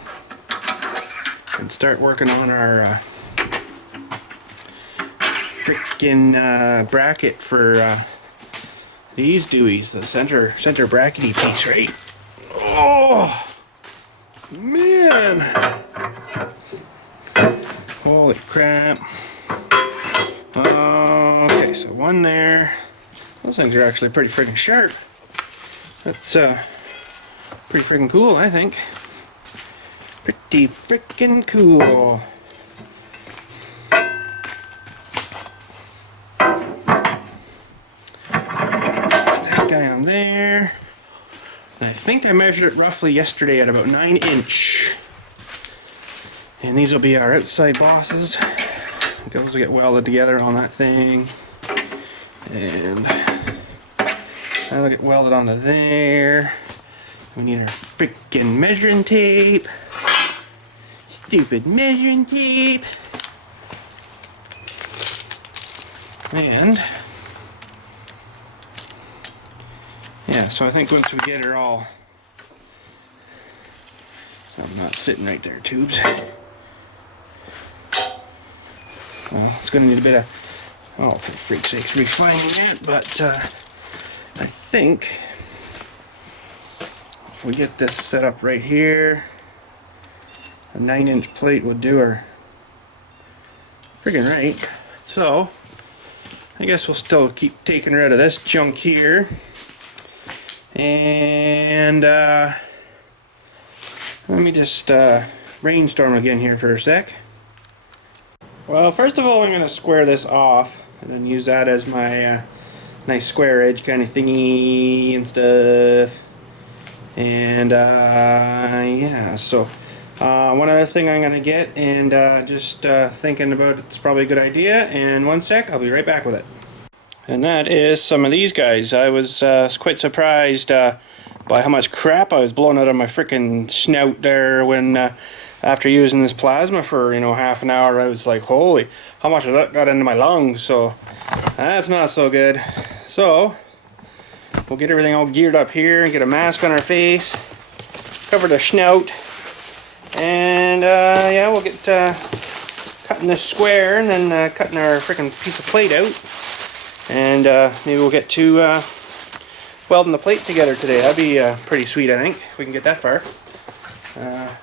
and start working on our frickin' bracket for these Deweys, the center brackety piece, right? Oh man! Holy crap! Okay, so one there. Those things are actually pretty friggin' sharp. That's pretty friggin' cool, I think. Pretty frickin' cool. That guy on there. And I think I measured it roughly yesterday at about 9" And these will be our outside bosses. Those will get welded together on that thing. And that'll get welded onto there. We need our freaking measuring tape. Stupid measuring tape. And yeah, so I think once we get her all, I'm not sitting right there, tubes. Well, it's going to need a bit of, oh, for freak's sakes, refining that, but I think if we get this set up right here, a 9" plate would do her friggin' right. So I guess we'll still keep taking her out of this junk here, and let me just brainstorm again here for a sec. Well, first of all, I'm going to square this off and then use that as my nice square edge kind of thingy and stuff. And yeah, so one other thing I'm going to get, and just thinking about it's probably a good idea. In one sec, I'll be right back with it. And that is some of these guys. I was quite surprised by how much crap I was blowing out of my frickin' snout there when after using this plasma for, you know, half an hour. I was like, holy, how much of that got into my lungs? So that's not so good. So we'll get everything all geared up here and get a mask on our face, cover the snout, and yeah, we'll get cutting this square and then cutting our frickin' piece of plate out, and maybe we'll get to welding the plate together today. That'd be pretty sweet, I think, if we can get that far.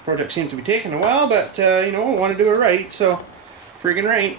Project seems to be taking a while, but you know, I want to do it right, so friggin' right.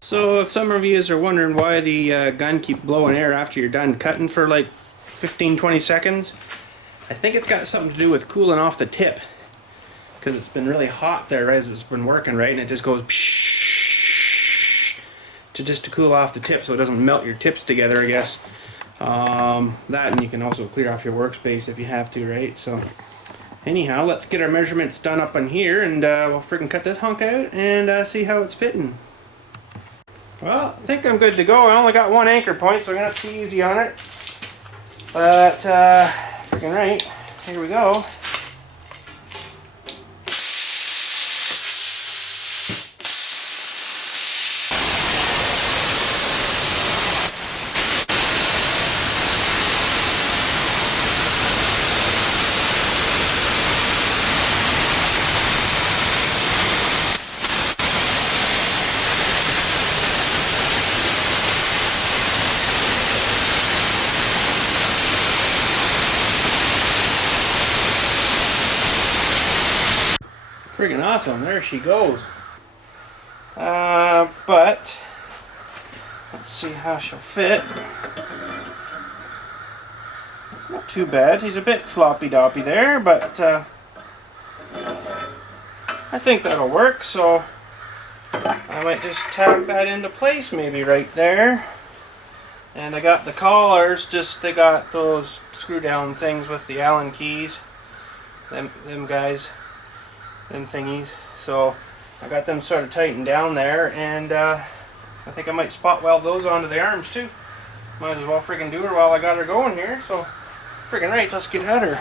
So if some of you are wondering why the gun keeps blowing air after you're done cutting for like 15-20 seconds, I think it's got something to do with cooling off the tip, because it's been really hot there as it's been working, right, and it just goes to cool off the tip so it doesn't melt your tips together, I guess. That, and you can also clear off your workspace if you have to, right? So anyhow, let's get our measurements done up on here, and we'll freaking cut this hunk out and see how it's fitting. Well, I think I'm good to go. I only got one anchor point, so I'm going to have to be easy on it. But, freaking right. Here we go. Friggin' awesome, there she goes. But let's see how she'll fit. Not too bad. He's a bit floppy-doppy there, but I think that'll work, so I might just tack that into place maybe right there. And I got the collars, they got those screw down things with the Allen keys. Them guys. Them thingies, so I got them sort of tightened down there, and I think I might spot weld those onto the arms too. Might as well friggin' do her while I got her going here, so friggin' right, let's get at her.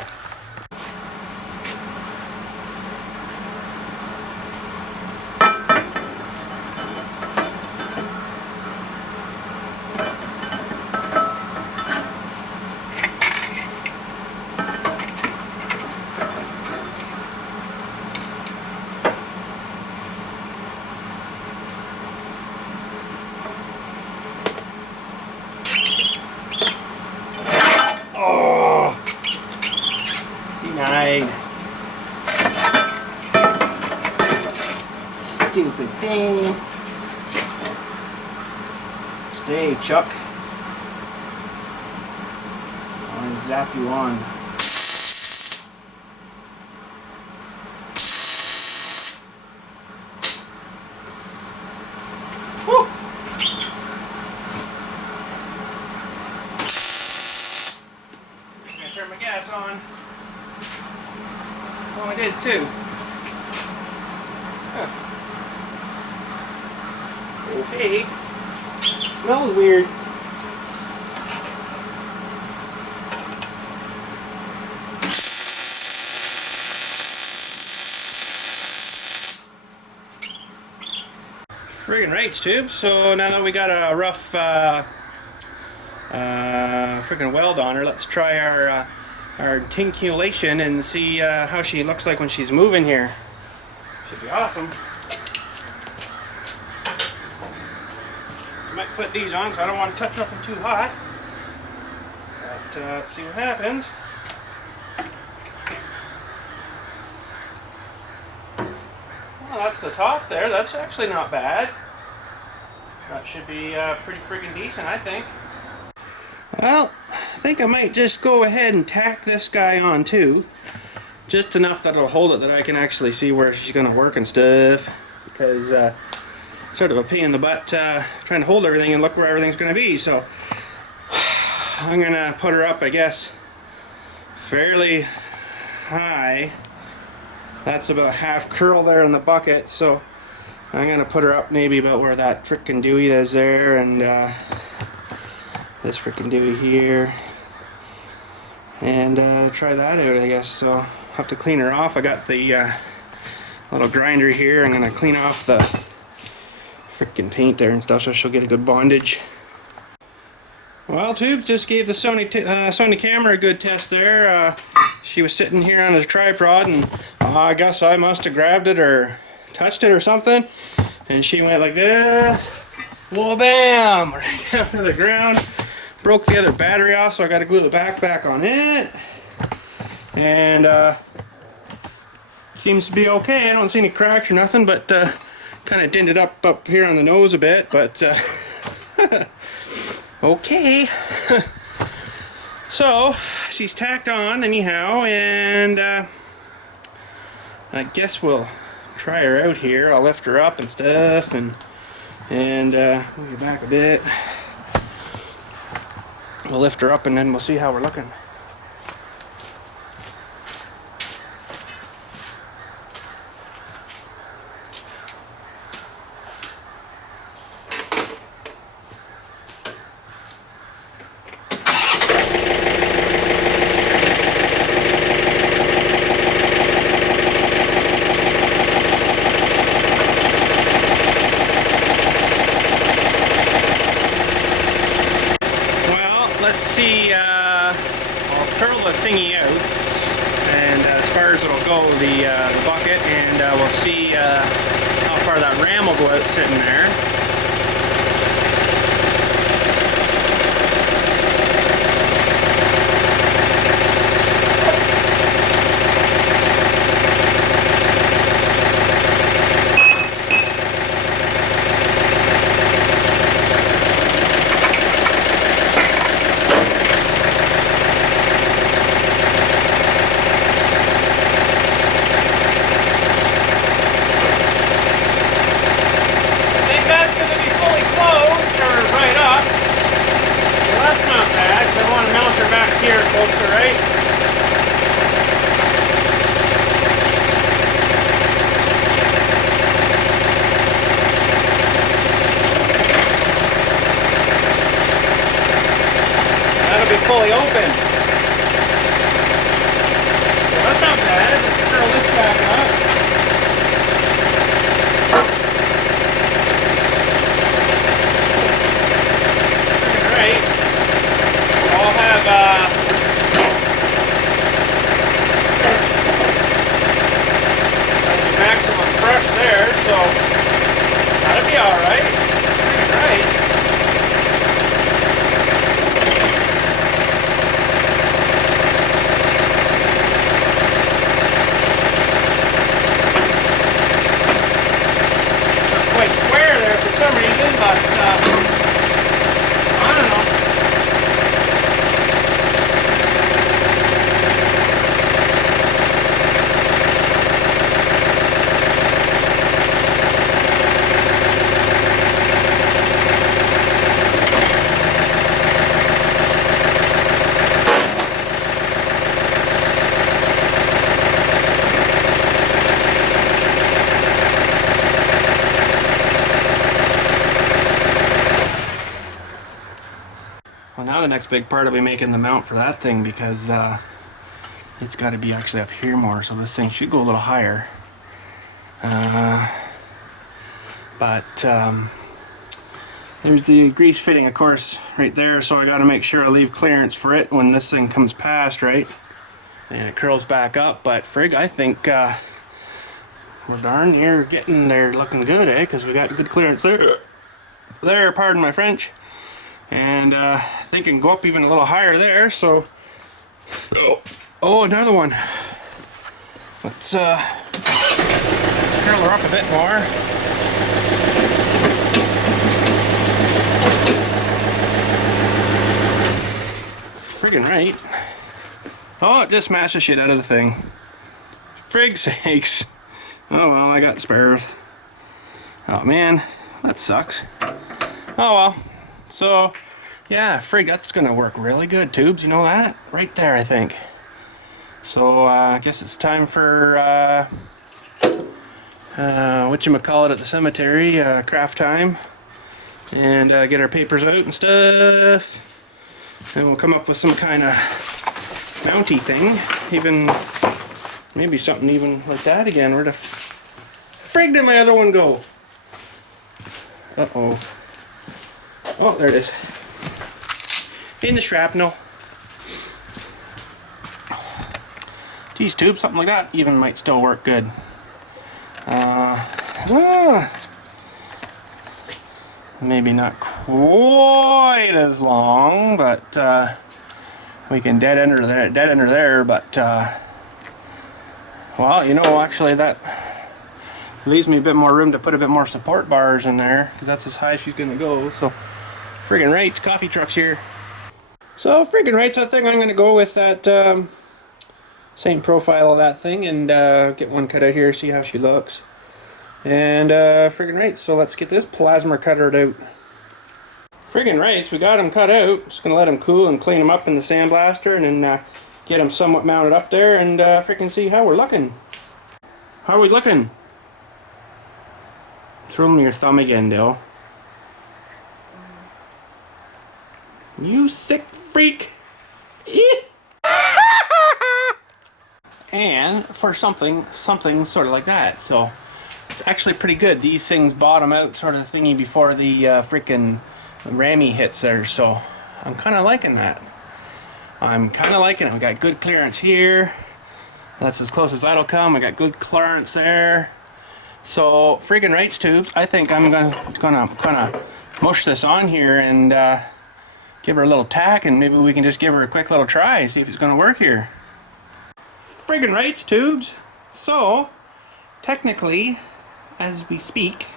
Stupid thing. Stay, Chuck. I'll zap you on. Woo! I'm gonna turn my gas on. Oh, I did too. Huh. Okay. Smells weird. Friggin' rights, tubes. So now that we got a rough friggin' weld on her, let's try our articulation and see how she looks like when she's moving here. Should be awesome. Might put these on because I don't want to touch nothing too hot. But let's see what happens. Well, that's the top there. That's actually not bad. That should be pretty freaking decent, I think. Well, I think I might just go ahead and tack this guy on too. Just enough that it'll hold it that I can actually see where she's going to work and stuff. Because it's sort of a pain in the butt trying to hold everything and look where everything's going to be. So I'm going to put her up, I guess, fairly high. That's about half curl there in the bucket. So I'm going to put her up maybe about where that frickin' Dewey is there, and this frickin' Dewey here. And try that out, I guess. So I'll have to clean her off. I got the little grinder here. I'm going to clean off the frickin' paint there and stuff so she'll get a good bondage. Well, tubes, just gave the Sony camera a good test there. She was sitting here on a tripod, and I guess I must have grabbed it or touched it or something, and she went like this, whoa bam, right down to the ground. Broke the other battery off, so I got to glue the back on it, and seems to be okay. I don't see any cracks or nothing, but kind of dented up here on the nose a bit, but okay. So she's tacked on anyhow, and I guess we'll try her out here. I'll lift her up and stuff, and move you back a bit. We'll lift her up and then we'll see how we're looking. let's see, I'll curl the thingy out, and as far as it'll go, the bucket, and we'll see how far that ram will go out sitting there. Here closer, right? That'll be fully open. Well, that's not bad. Let's curl this back up. Alright. I'll have maximum crush there, so that'll be alright. Right. Not quite square there for some reason, but I don't know. Well, now the next big part will be making the mount for that thing, because it's got to be actually up here more, so this thing should go a little higher. But there's the grease fitting, of course, right there, so I got to make sure I leave clearance for it when this thing comes past, right? And it curls back up, but frig, I think we're darn near getting there, looking good, eh? Because we got good clearance there. There, pardon my French. And I think it can go up even a little higher there, so... Oh, another one. Let's curl her up a bit more. Friggin' right. Oh, it just smashed the shit out of the thing. Frig sakes. Oh well, I got spares. Oh man, that sucks. Oh well. So, yeah, frig, that's gonna work really good, tubes, you know that? Right there, I think. So, I guess it's time for, whatchamacallit at the cemetery, craft time. And get our papers out and stuff. And we'll come up with some kind of mounty thing. Even, maybe something even like that again. Where the frig did my other one go? Uh-oh. Oh, there it is. In the shrapnel. Geez, tube, something like that even might still work good. Maybe not quite as long, but we can dead ender there, but well, you know, actually that leaves me a bit more room to put a bit more support bars in there, because that's as high as she's gonna go. So friggin' right, coffee truck's here. So friggin' right, so I think I'm going to go with that same profile of that thing and get one cut out here, see how she looks. And friggin' right, so let's get this plasma cutter out. Friggin' right, so we got them cut out. Just going to let them cool and clean them up in the sandblaster, and then get them somewhat mounted up there and friggin' see how we're looking. How are we looking? Throw me your thumb again, Dill. You sick freak! And for something sort of like that, so it's actually pretty good. These things bottom out sort of thingy before the freaking rammy hits there, so I'm kind of liking that. I'm kind of liking it. We got good clearance here. That's as close as that'll come. We got good clearance there. So friggin' rights tubes. I think I'm gonna kind of mush this on here and give her a little tack, and maybe we can just give her a quick little try, see if it's gonna work here. Friggin' rights tubes. So technically, as we speak,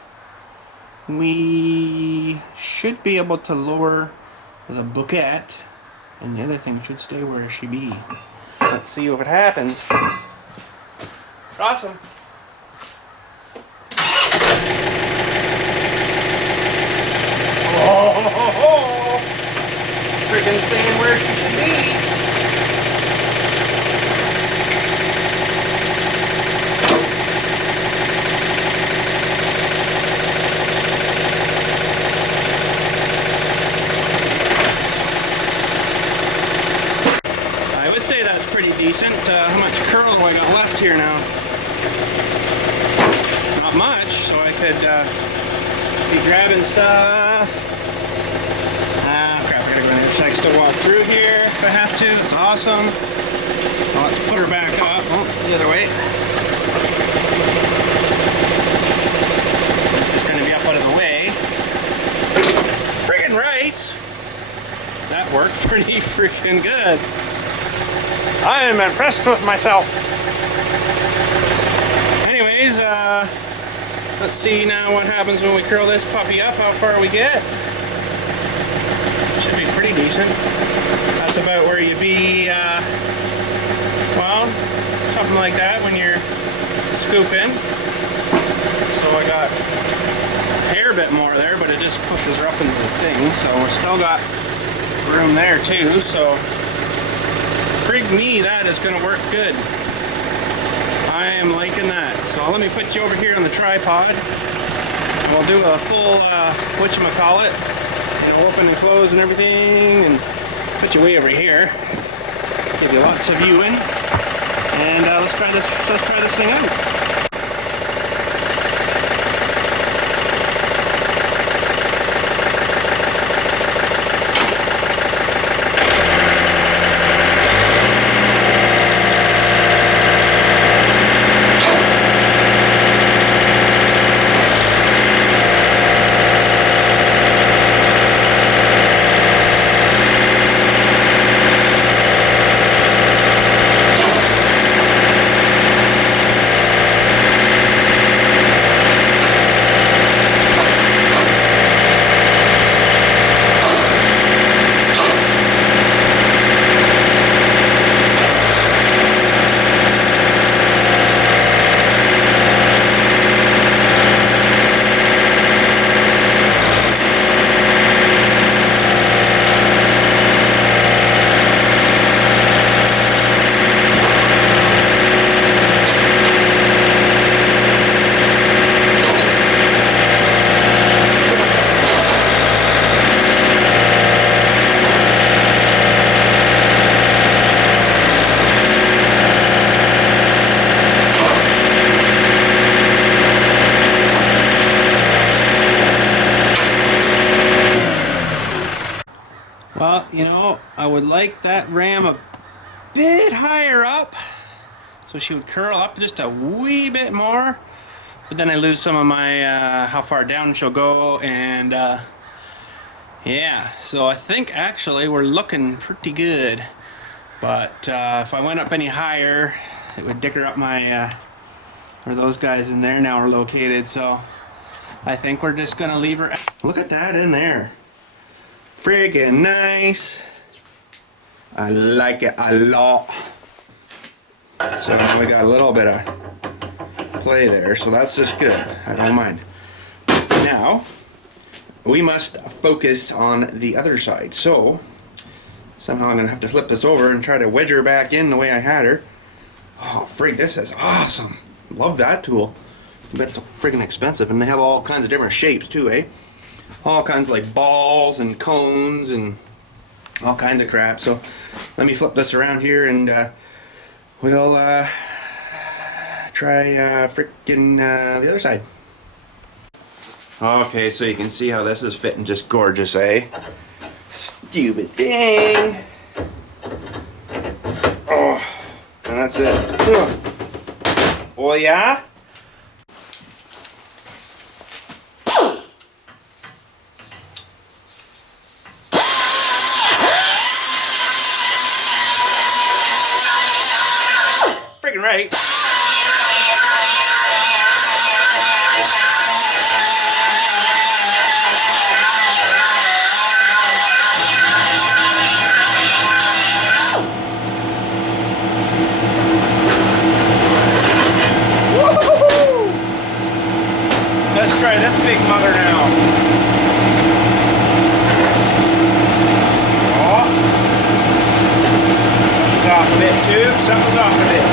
we should be able to lower the bouquet, and the other thing should stay where it should be. Let's see if it happens. Awesome. Oh, freaking staying where she should be. I would say that's pretty decent. How much curl do I got left here now? Not much, so I could be grabbing stuff. Crap, I gotta go in there so I can still walk through here if I have to. That's awesome. So let's put her back up. Oh, the other way. This is gonna be up out of the way. Friggin' rights! That worked pretty freaking good. I am impressed with myself. Anyways, let's see now what happens when we curl this puppy up, how far we get. Should be pretty decent. That's about where you'd be, well, something like that when you're scooping. So I got a hair bit more there, but it just pushes her up into the thing. So we're still got room there too, so frig me, that is going to work good. I am liking that. So let me put you over here on the tripod. And we'll do a full, whatchamacallit, open and close and everything, and put you way over here. Give you lots of viewing. And let's try this thing out. Well, you know, I would like that ram a bit higher up, so she would curl up just a wee bit more, but then I lose some of my how far down she'll go, and yeah, so I think actually we're looking pretty good, but if I went up any higher, it would dicker up my where those guys in there now are located, so I think we're just gonna leave her. Look at that in there. Friggin' nice. I like it a lot. So we got a little bit of play there, so that's just good. I don't mind. Now we must focus on the other side. So somehow I'm gonna have to flip this over and try to wedge her back in the way I had her. Oh frig, this is awesome. Love that tool. I bet it's so friggin' expensive, and they have all kinds of different shapes too, eh? All kinds of like balls and cones and all kinds of crap. So let me flip this around here and we'll try freaking the other side. Okay, so you can see how this is fitting just gorgeous, eh? stupid thing. Oh, and that's it. Oh yeah? Freaking right. Let's try this big mother now. Oh. Something's off a bit too. Something's off a bit.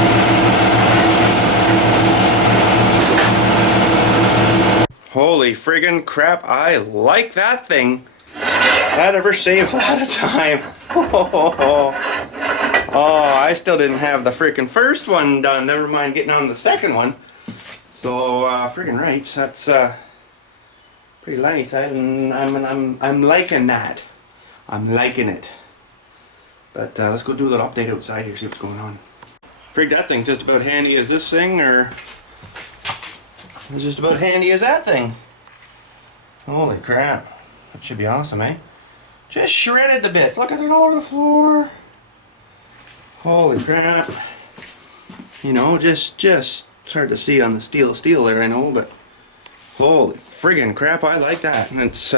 Holy friggin' crap, I like that thing. That ever saved a lot of time. Oh, I still didn't have the freaking first one done. Never mind getting on the second one. So friggin' right, that's pretty nice. I'm liking that. I'm liking it. But let's go do a little update outside here, see what's going on. Frig, that thing's just about handy as this thing, or it's just about handy as that thing. Holy crap, that should be awesome, eh? Just shredded the bits. Look at it all over the floor. Holy crap. You know, just it's hard to see on the steel there, I know, but holy friggin' crap, I like that. And it's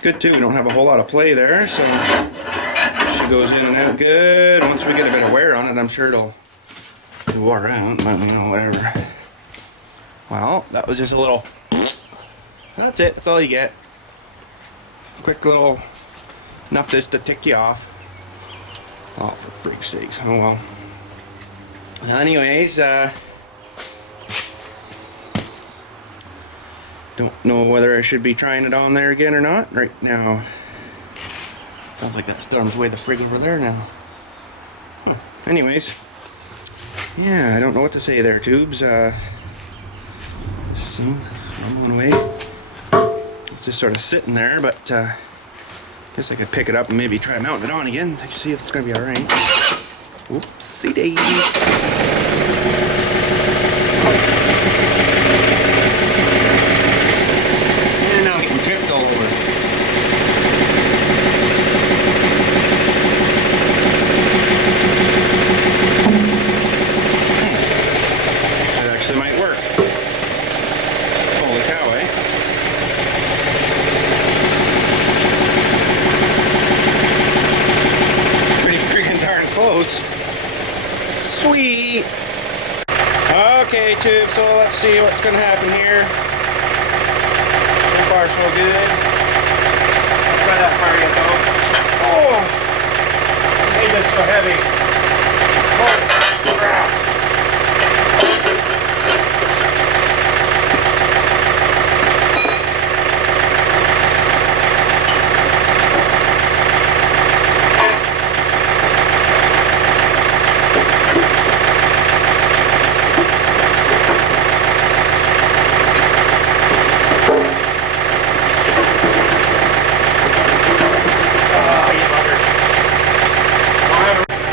good too. We don't have a whole lot of play there, so she goes in and out good. Once we get a bit of wear on it, I'm sure it'll wear out, but you know, whatever. Well, that was just a little, that's it, that's all you get. Quick little, enough just to tick you off. Oh, for freak's sakes, oh well. Anyways, don't know whether I should be trying it on there again or not right now. Sounds like that storm's way the frig over there now. Huh. Anyways, yeah, I don't know what to say there, tubes. This is going away. It's just sort of sitting there, but guess I could pick it up and maybe try mounting it on again to see if it's going to be all right. Whoopsie daisy. And now I'm getting tripped all over. That actually might work. Holy cow, eh? Pretty freaking darn close. Sweet. Okay, tube, so let's see what's going to happen here. So far, so good. Not got that far yet, though. Oh! I made this so heavy. Holy crap.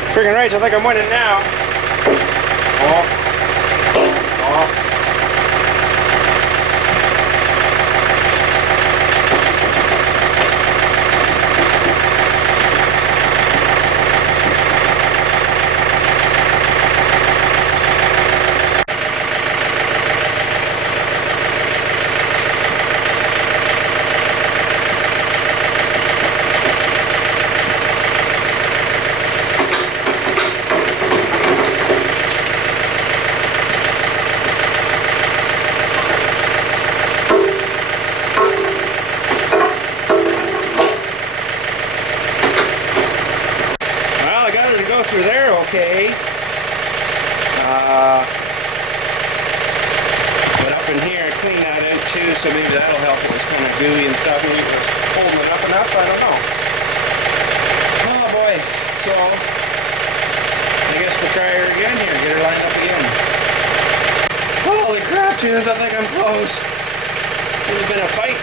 Friggin' right, I think I'm winning now. Oh. Through there, okay. But up in here, I cleaned that out too, so maybe that'll help. It was kind of gooey and stuff. Maybe it was holding it up enough. I don't know. Oh boy. So I guess we'll try her again here. Get her lined up again. Holy crap, dudes! I think I'm close. This has been a fight.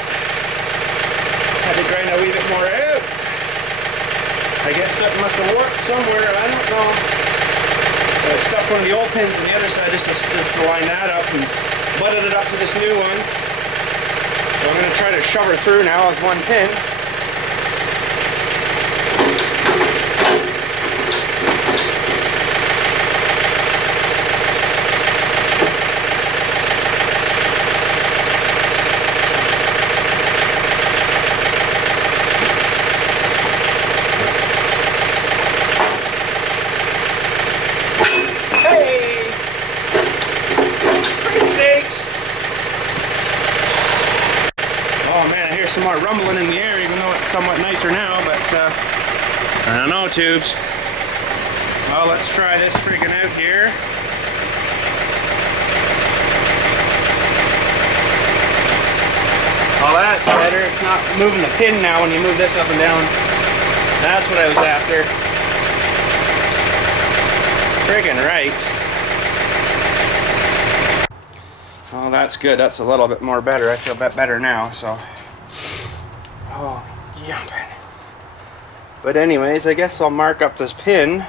Had to grind a wee bit more out. I guess something must have warped somewhere. I don't know. I stuffed one of the old pins on the other side just to line that up and butted it up to this new one. So I'm going to try to shove her through now with one pin. Some more rumbling in the air, even though it's somewhat nicer now, but I don't know, tubes. Well, let's try this freaking out here. Oh, that's better. It's not moving the pin now when you move this up and down. That's what I was after. Friggin' right. Oh, that's good. That's a little bit more better. I feel a bit better now, so. Oh, yumping. But anyways, I guess I'll mark up this pin.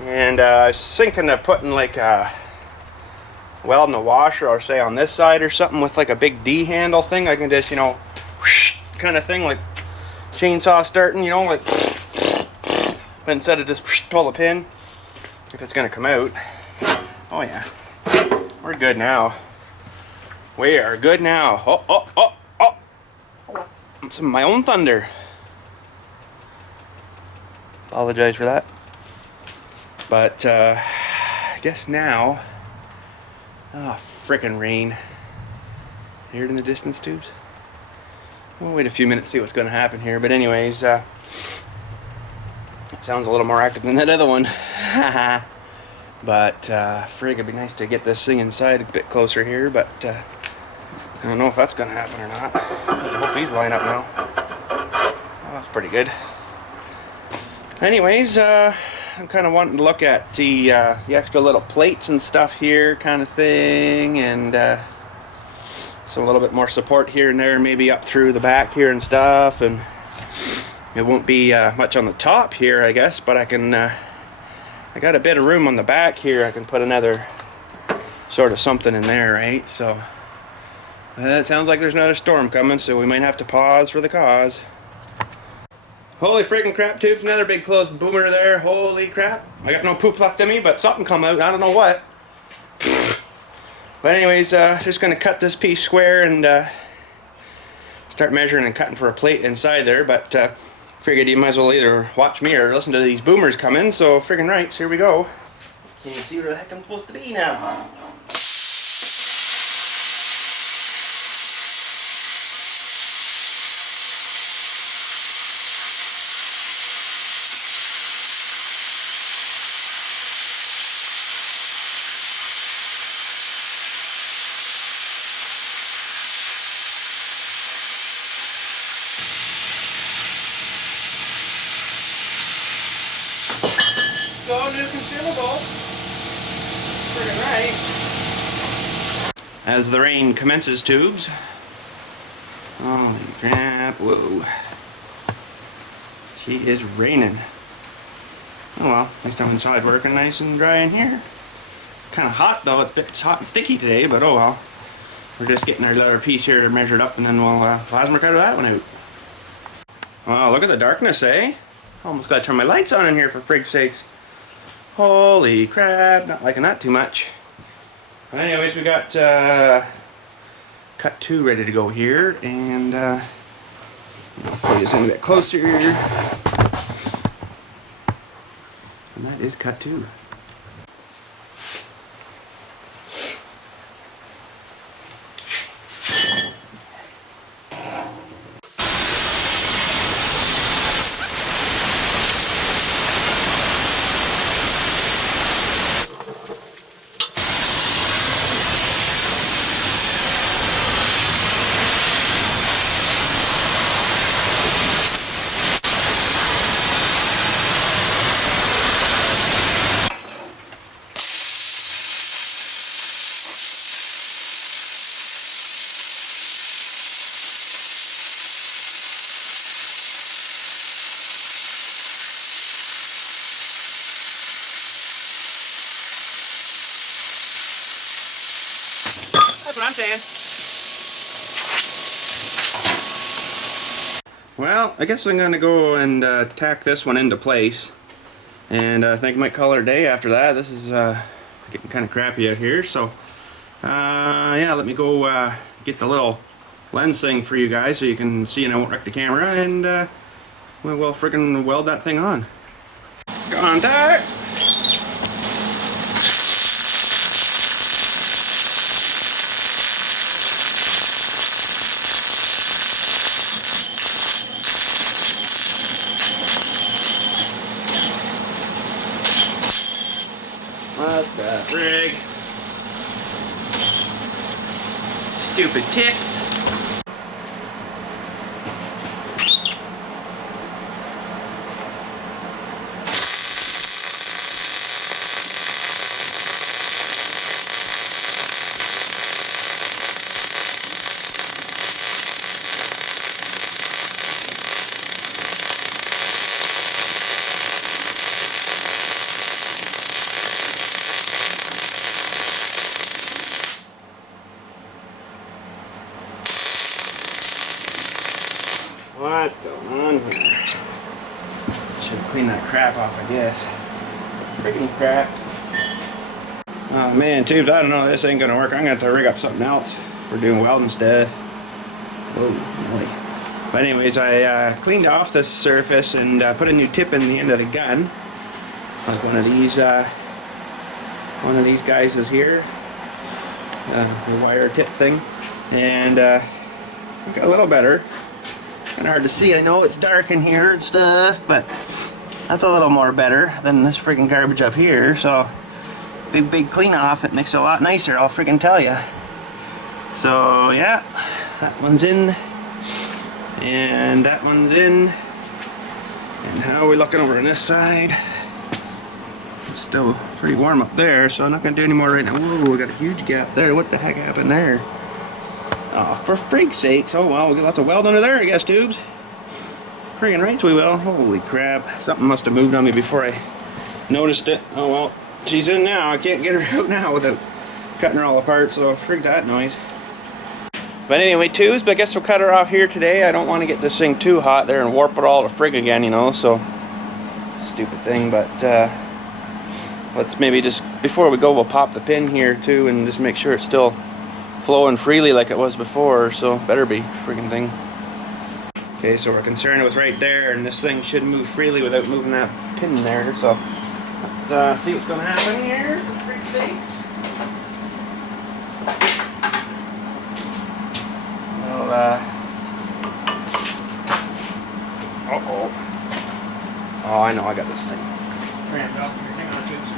And I was thinking of putting like a welding a washer, or say on this side or something with like a big D handle thing. I can just, you know, whoosh, kind of thing, like chainsaw starting, you know, like. But instead of just whoosh, pull the pin, if it's gonna come out. Oh yeah, we're good now. We are good now. Oh, oh, oh. Some of my own thunder. Apologize for that. But I guess now. Oh, frickin' rain. Hear it in the distance, tubes? We'll wait a few minutes to see what's going to happen here. But anyways, it sounds a little more active than that other one. But frig, it'd be nice to get this thing inside a bit closer here. But I don't know if that's going to happen or not. I hope these line up now. Oh, that's pretty good. Anyways, I'm kind of wanting to look at the extra little plates and stuff here kind of thing. And some a little bit more support here and there, maybe up through the back here and stuff. And it won't be much on the top here, I guess. But I can, I got a bit of room on the back here. I can put another sort of something in there, right? So. It sounds like there's another storm coming, so we might have to pause for the cause. Holy freaking crap, tubes, another big closed boomer there. Holy crap. I got no poop left in me, but something come out. I don't know what. But anyways, just going to cut this piece square and start measuring and cutting for a plate inside there. But figured you might as well either watch me or listen to these boomers come in. So friggin' right, here we go. Can you see where the heck I'm supposed to be now? Go new consumable. Friggin' right. As the rain commences, tubes. Holy crap, whoa. She is raining. Oh well, at least I'm inside working nice and dry in here. Kind of hot though, it's hot and sticky today, but oh well. We're just getting our little piece here measured up and then we'll plasma cutter that one out. Wow, look at the darkness, eh? Almost gotta turn my lights on in here for frig's sakes. Holy crap, not liking that too much. Anyways, we got cut 2 ready to go here, and I'll pull this in a bit closer. And that is cut 2. understand. Well, I guess I'm going to go and tack this one into place. And I think I might call it a day after that. This is getting kind of crappy out here. So, yeah, let me go get the little lens thing for you guys so you can see and I won't wreck the camera. And we'll freaking weld that thing on. Contact! What's that rig? Stupid kicks. What's going on here? Should clean that crap off, I guess. Freaking crap. Oh man, tubes, I don't know, this ain't gonna work. I'm gonna have to rig up something else. We're doing welding stuff. Whoa, really. But anyways, I cleaned off the surface and put a new tip in the end of the gun. Like one of these guys is here. The wire tip thing. And got a little better. Kind of hard to see. I know it's dark in here and stuff, but that's a little more better than this freaking garbage up here. So big clean off. It makes it a lot nicer, I'll freaking tell you. So yeah, that one's in, and that one's in. And how are we looking over on this side? It's still pretty warm up there, so I'm not gonna do any more right now. Whoa, we got a huge gap there. What the heck happened there? Oh, for freak's sakes. Oh well, we'll get lots of weld under there, I guess, tubes. Friggin' rights we will. Holy crap. Something must have moved on me before I noticed it. Oh well, she's in now. I can't get her out now without cutting her all apart, so frig that noise. But anyway, tubes, but I guess we'll cut her off here today. I don't want to get this thing too hot there and warp it all to frig again, you know, so stupid thing, but let's maybe just, before we go, we'll pop the pin here too and just make sure it's still flowing freely like it was before, so better be friggin' thing. Okay, so we're concerned with right there, and this thing should move freely without moving that pin there, so let's see what's going to happen here, for freak's sakes. Well, uh-oh. Oh, I know, I got this thing. Cramped up here, hang on, tubes.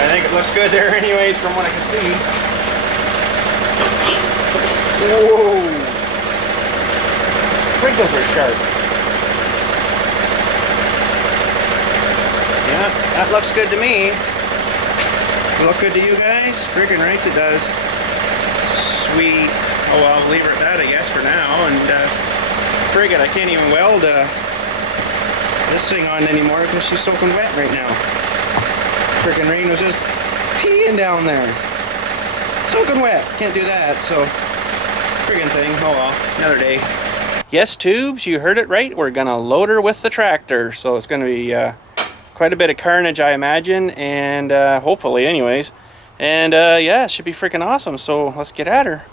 I think it looks good there anyways from what I can see. Whoa! Sprinkles are sharp. Yeah, that looks good to me. Does it look good to you guys? Friggin' rights it does. Sweet. Oh well, I'll leave her at that I guess for now. And friggin', I can't even weld this thing on anymore because she's soaking wet right now. Frickin' rain was just peeing down there. Soaking wet. Can't do that, so friggin' thing. Oh well, another day. Yes, tubes, you heard it right. We're gonna load her with the tractor. So it's gonna be quite a bit of carnage, I imagine, and hopefully anyways. And yeah, it should be freaking awesome. So let's get at her.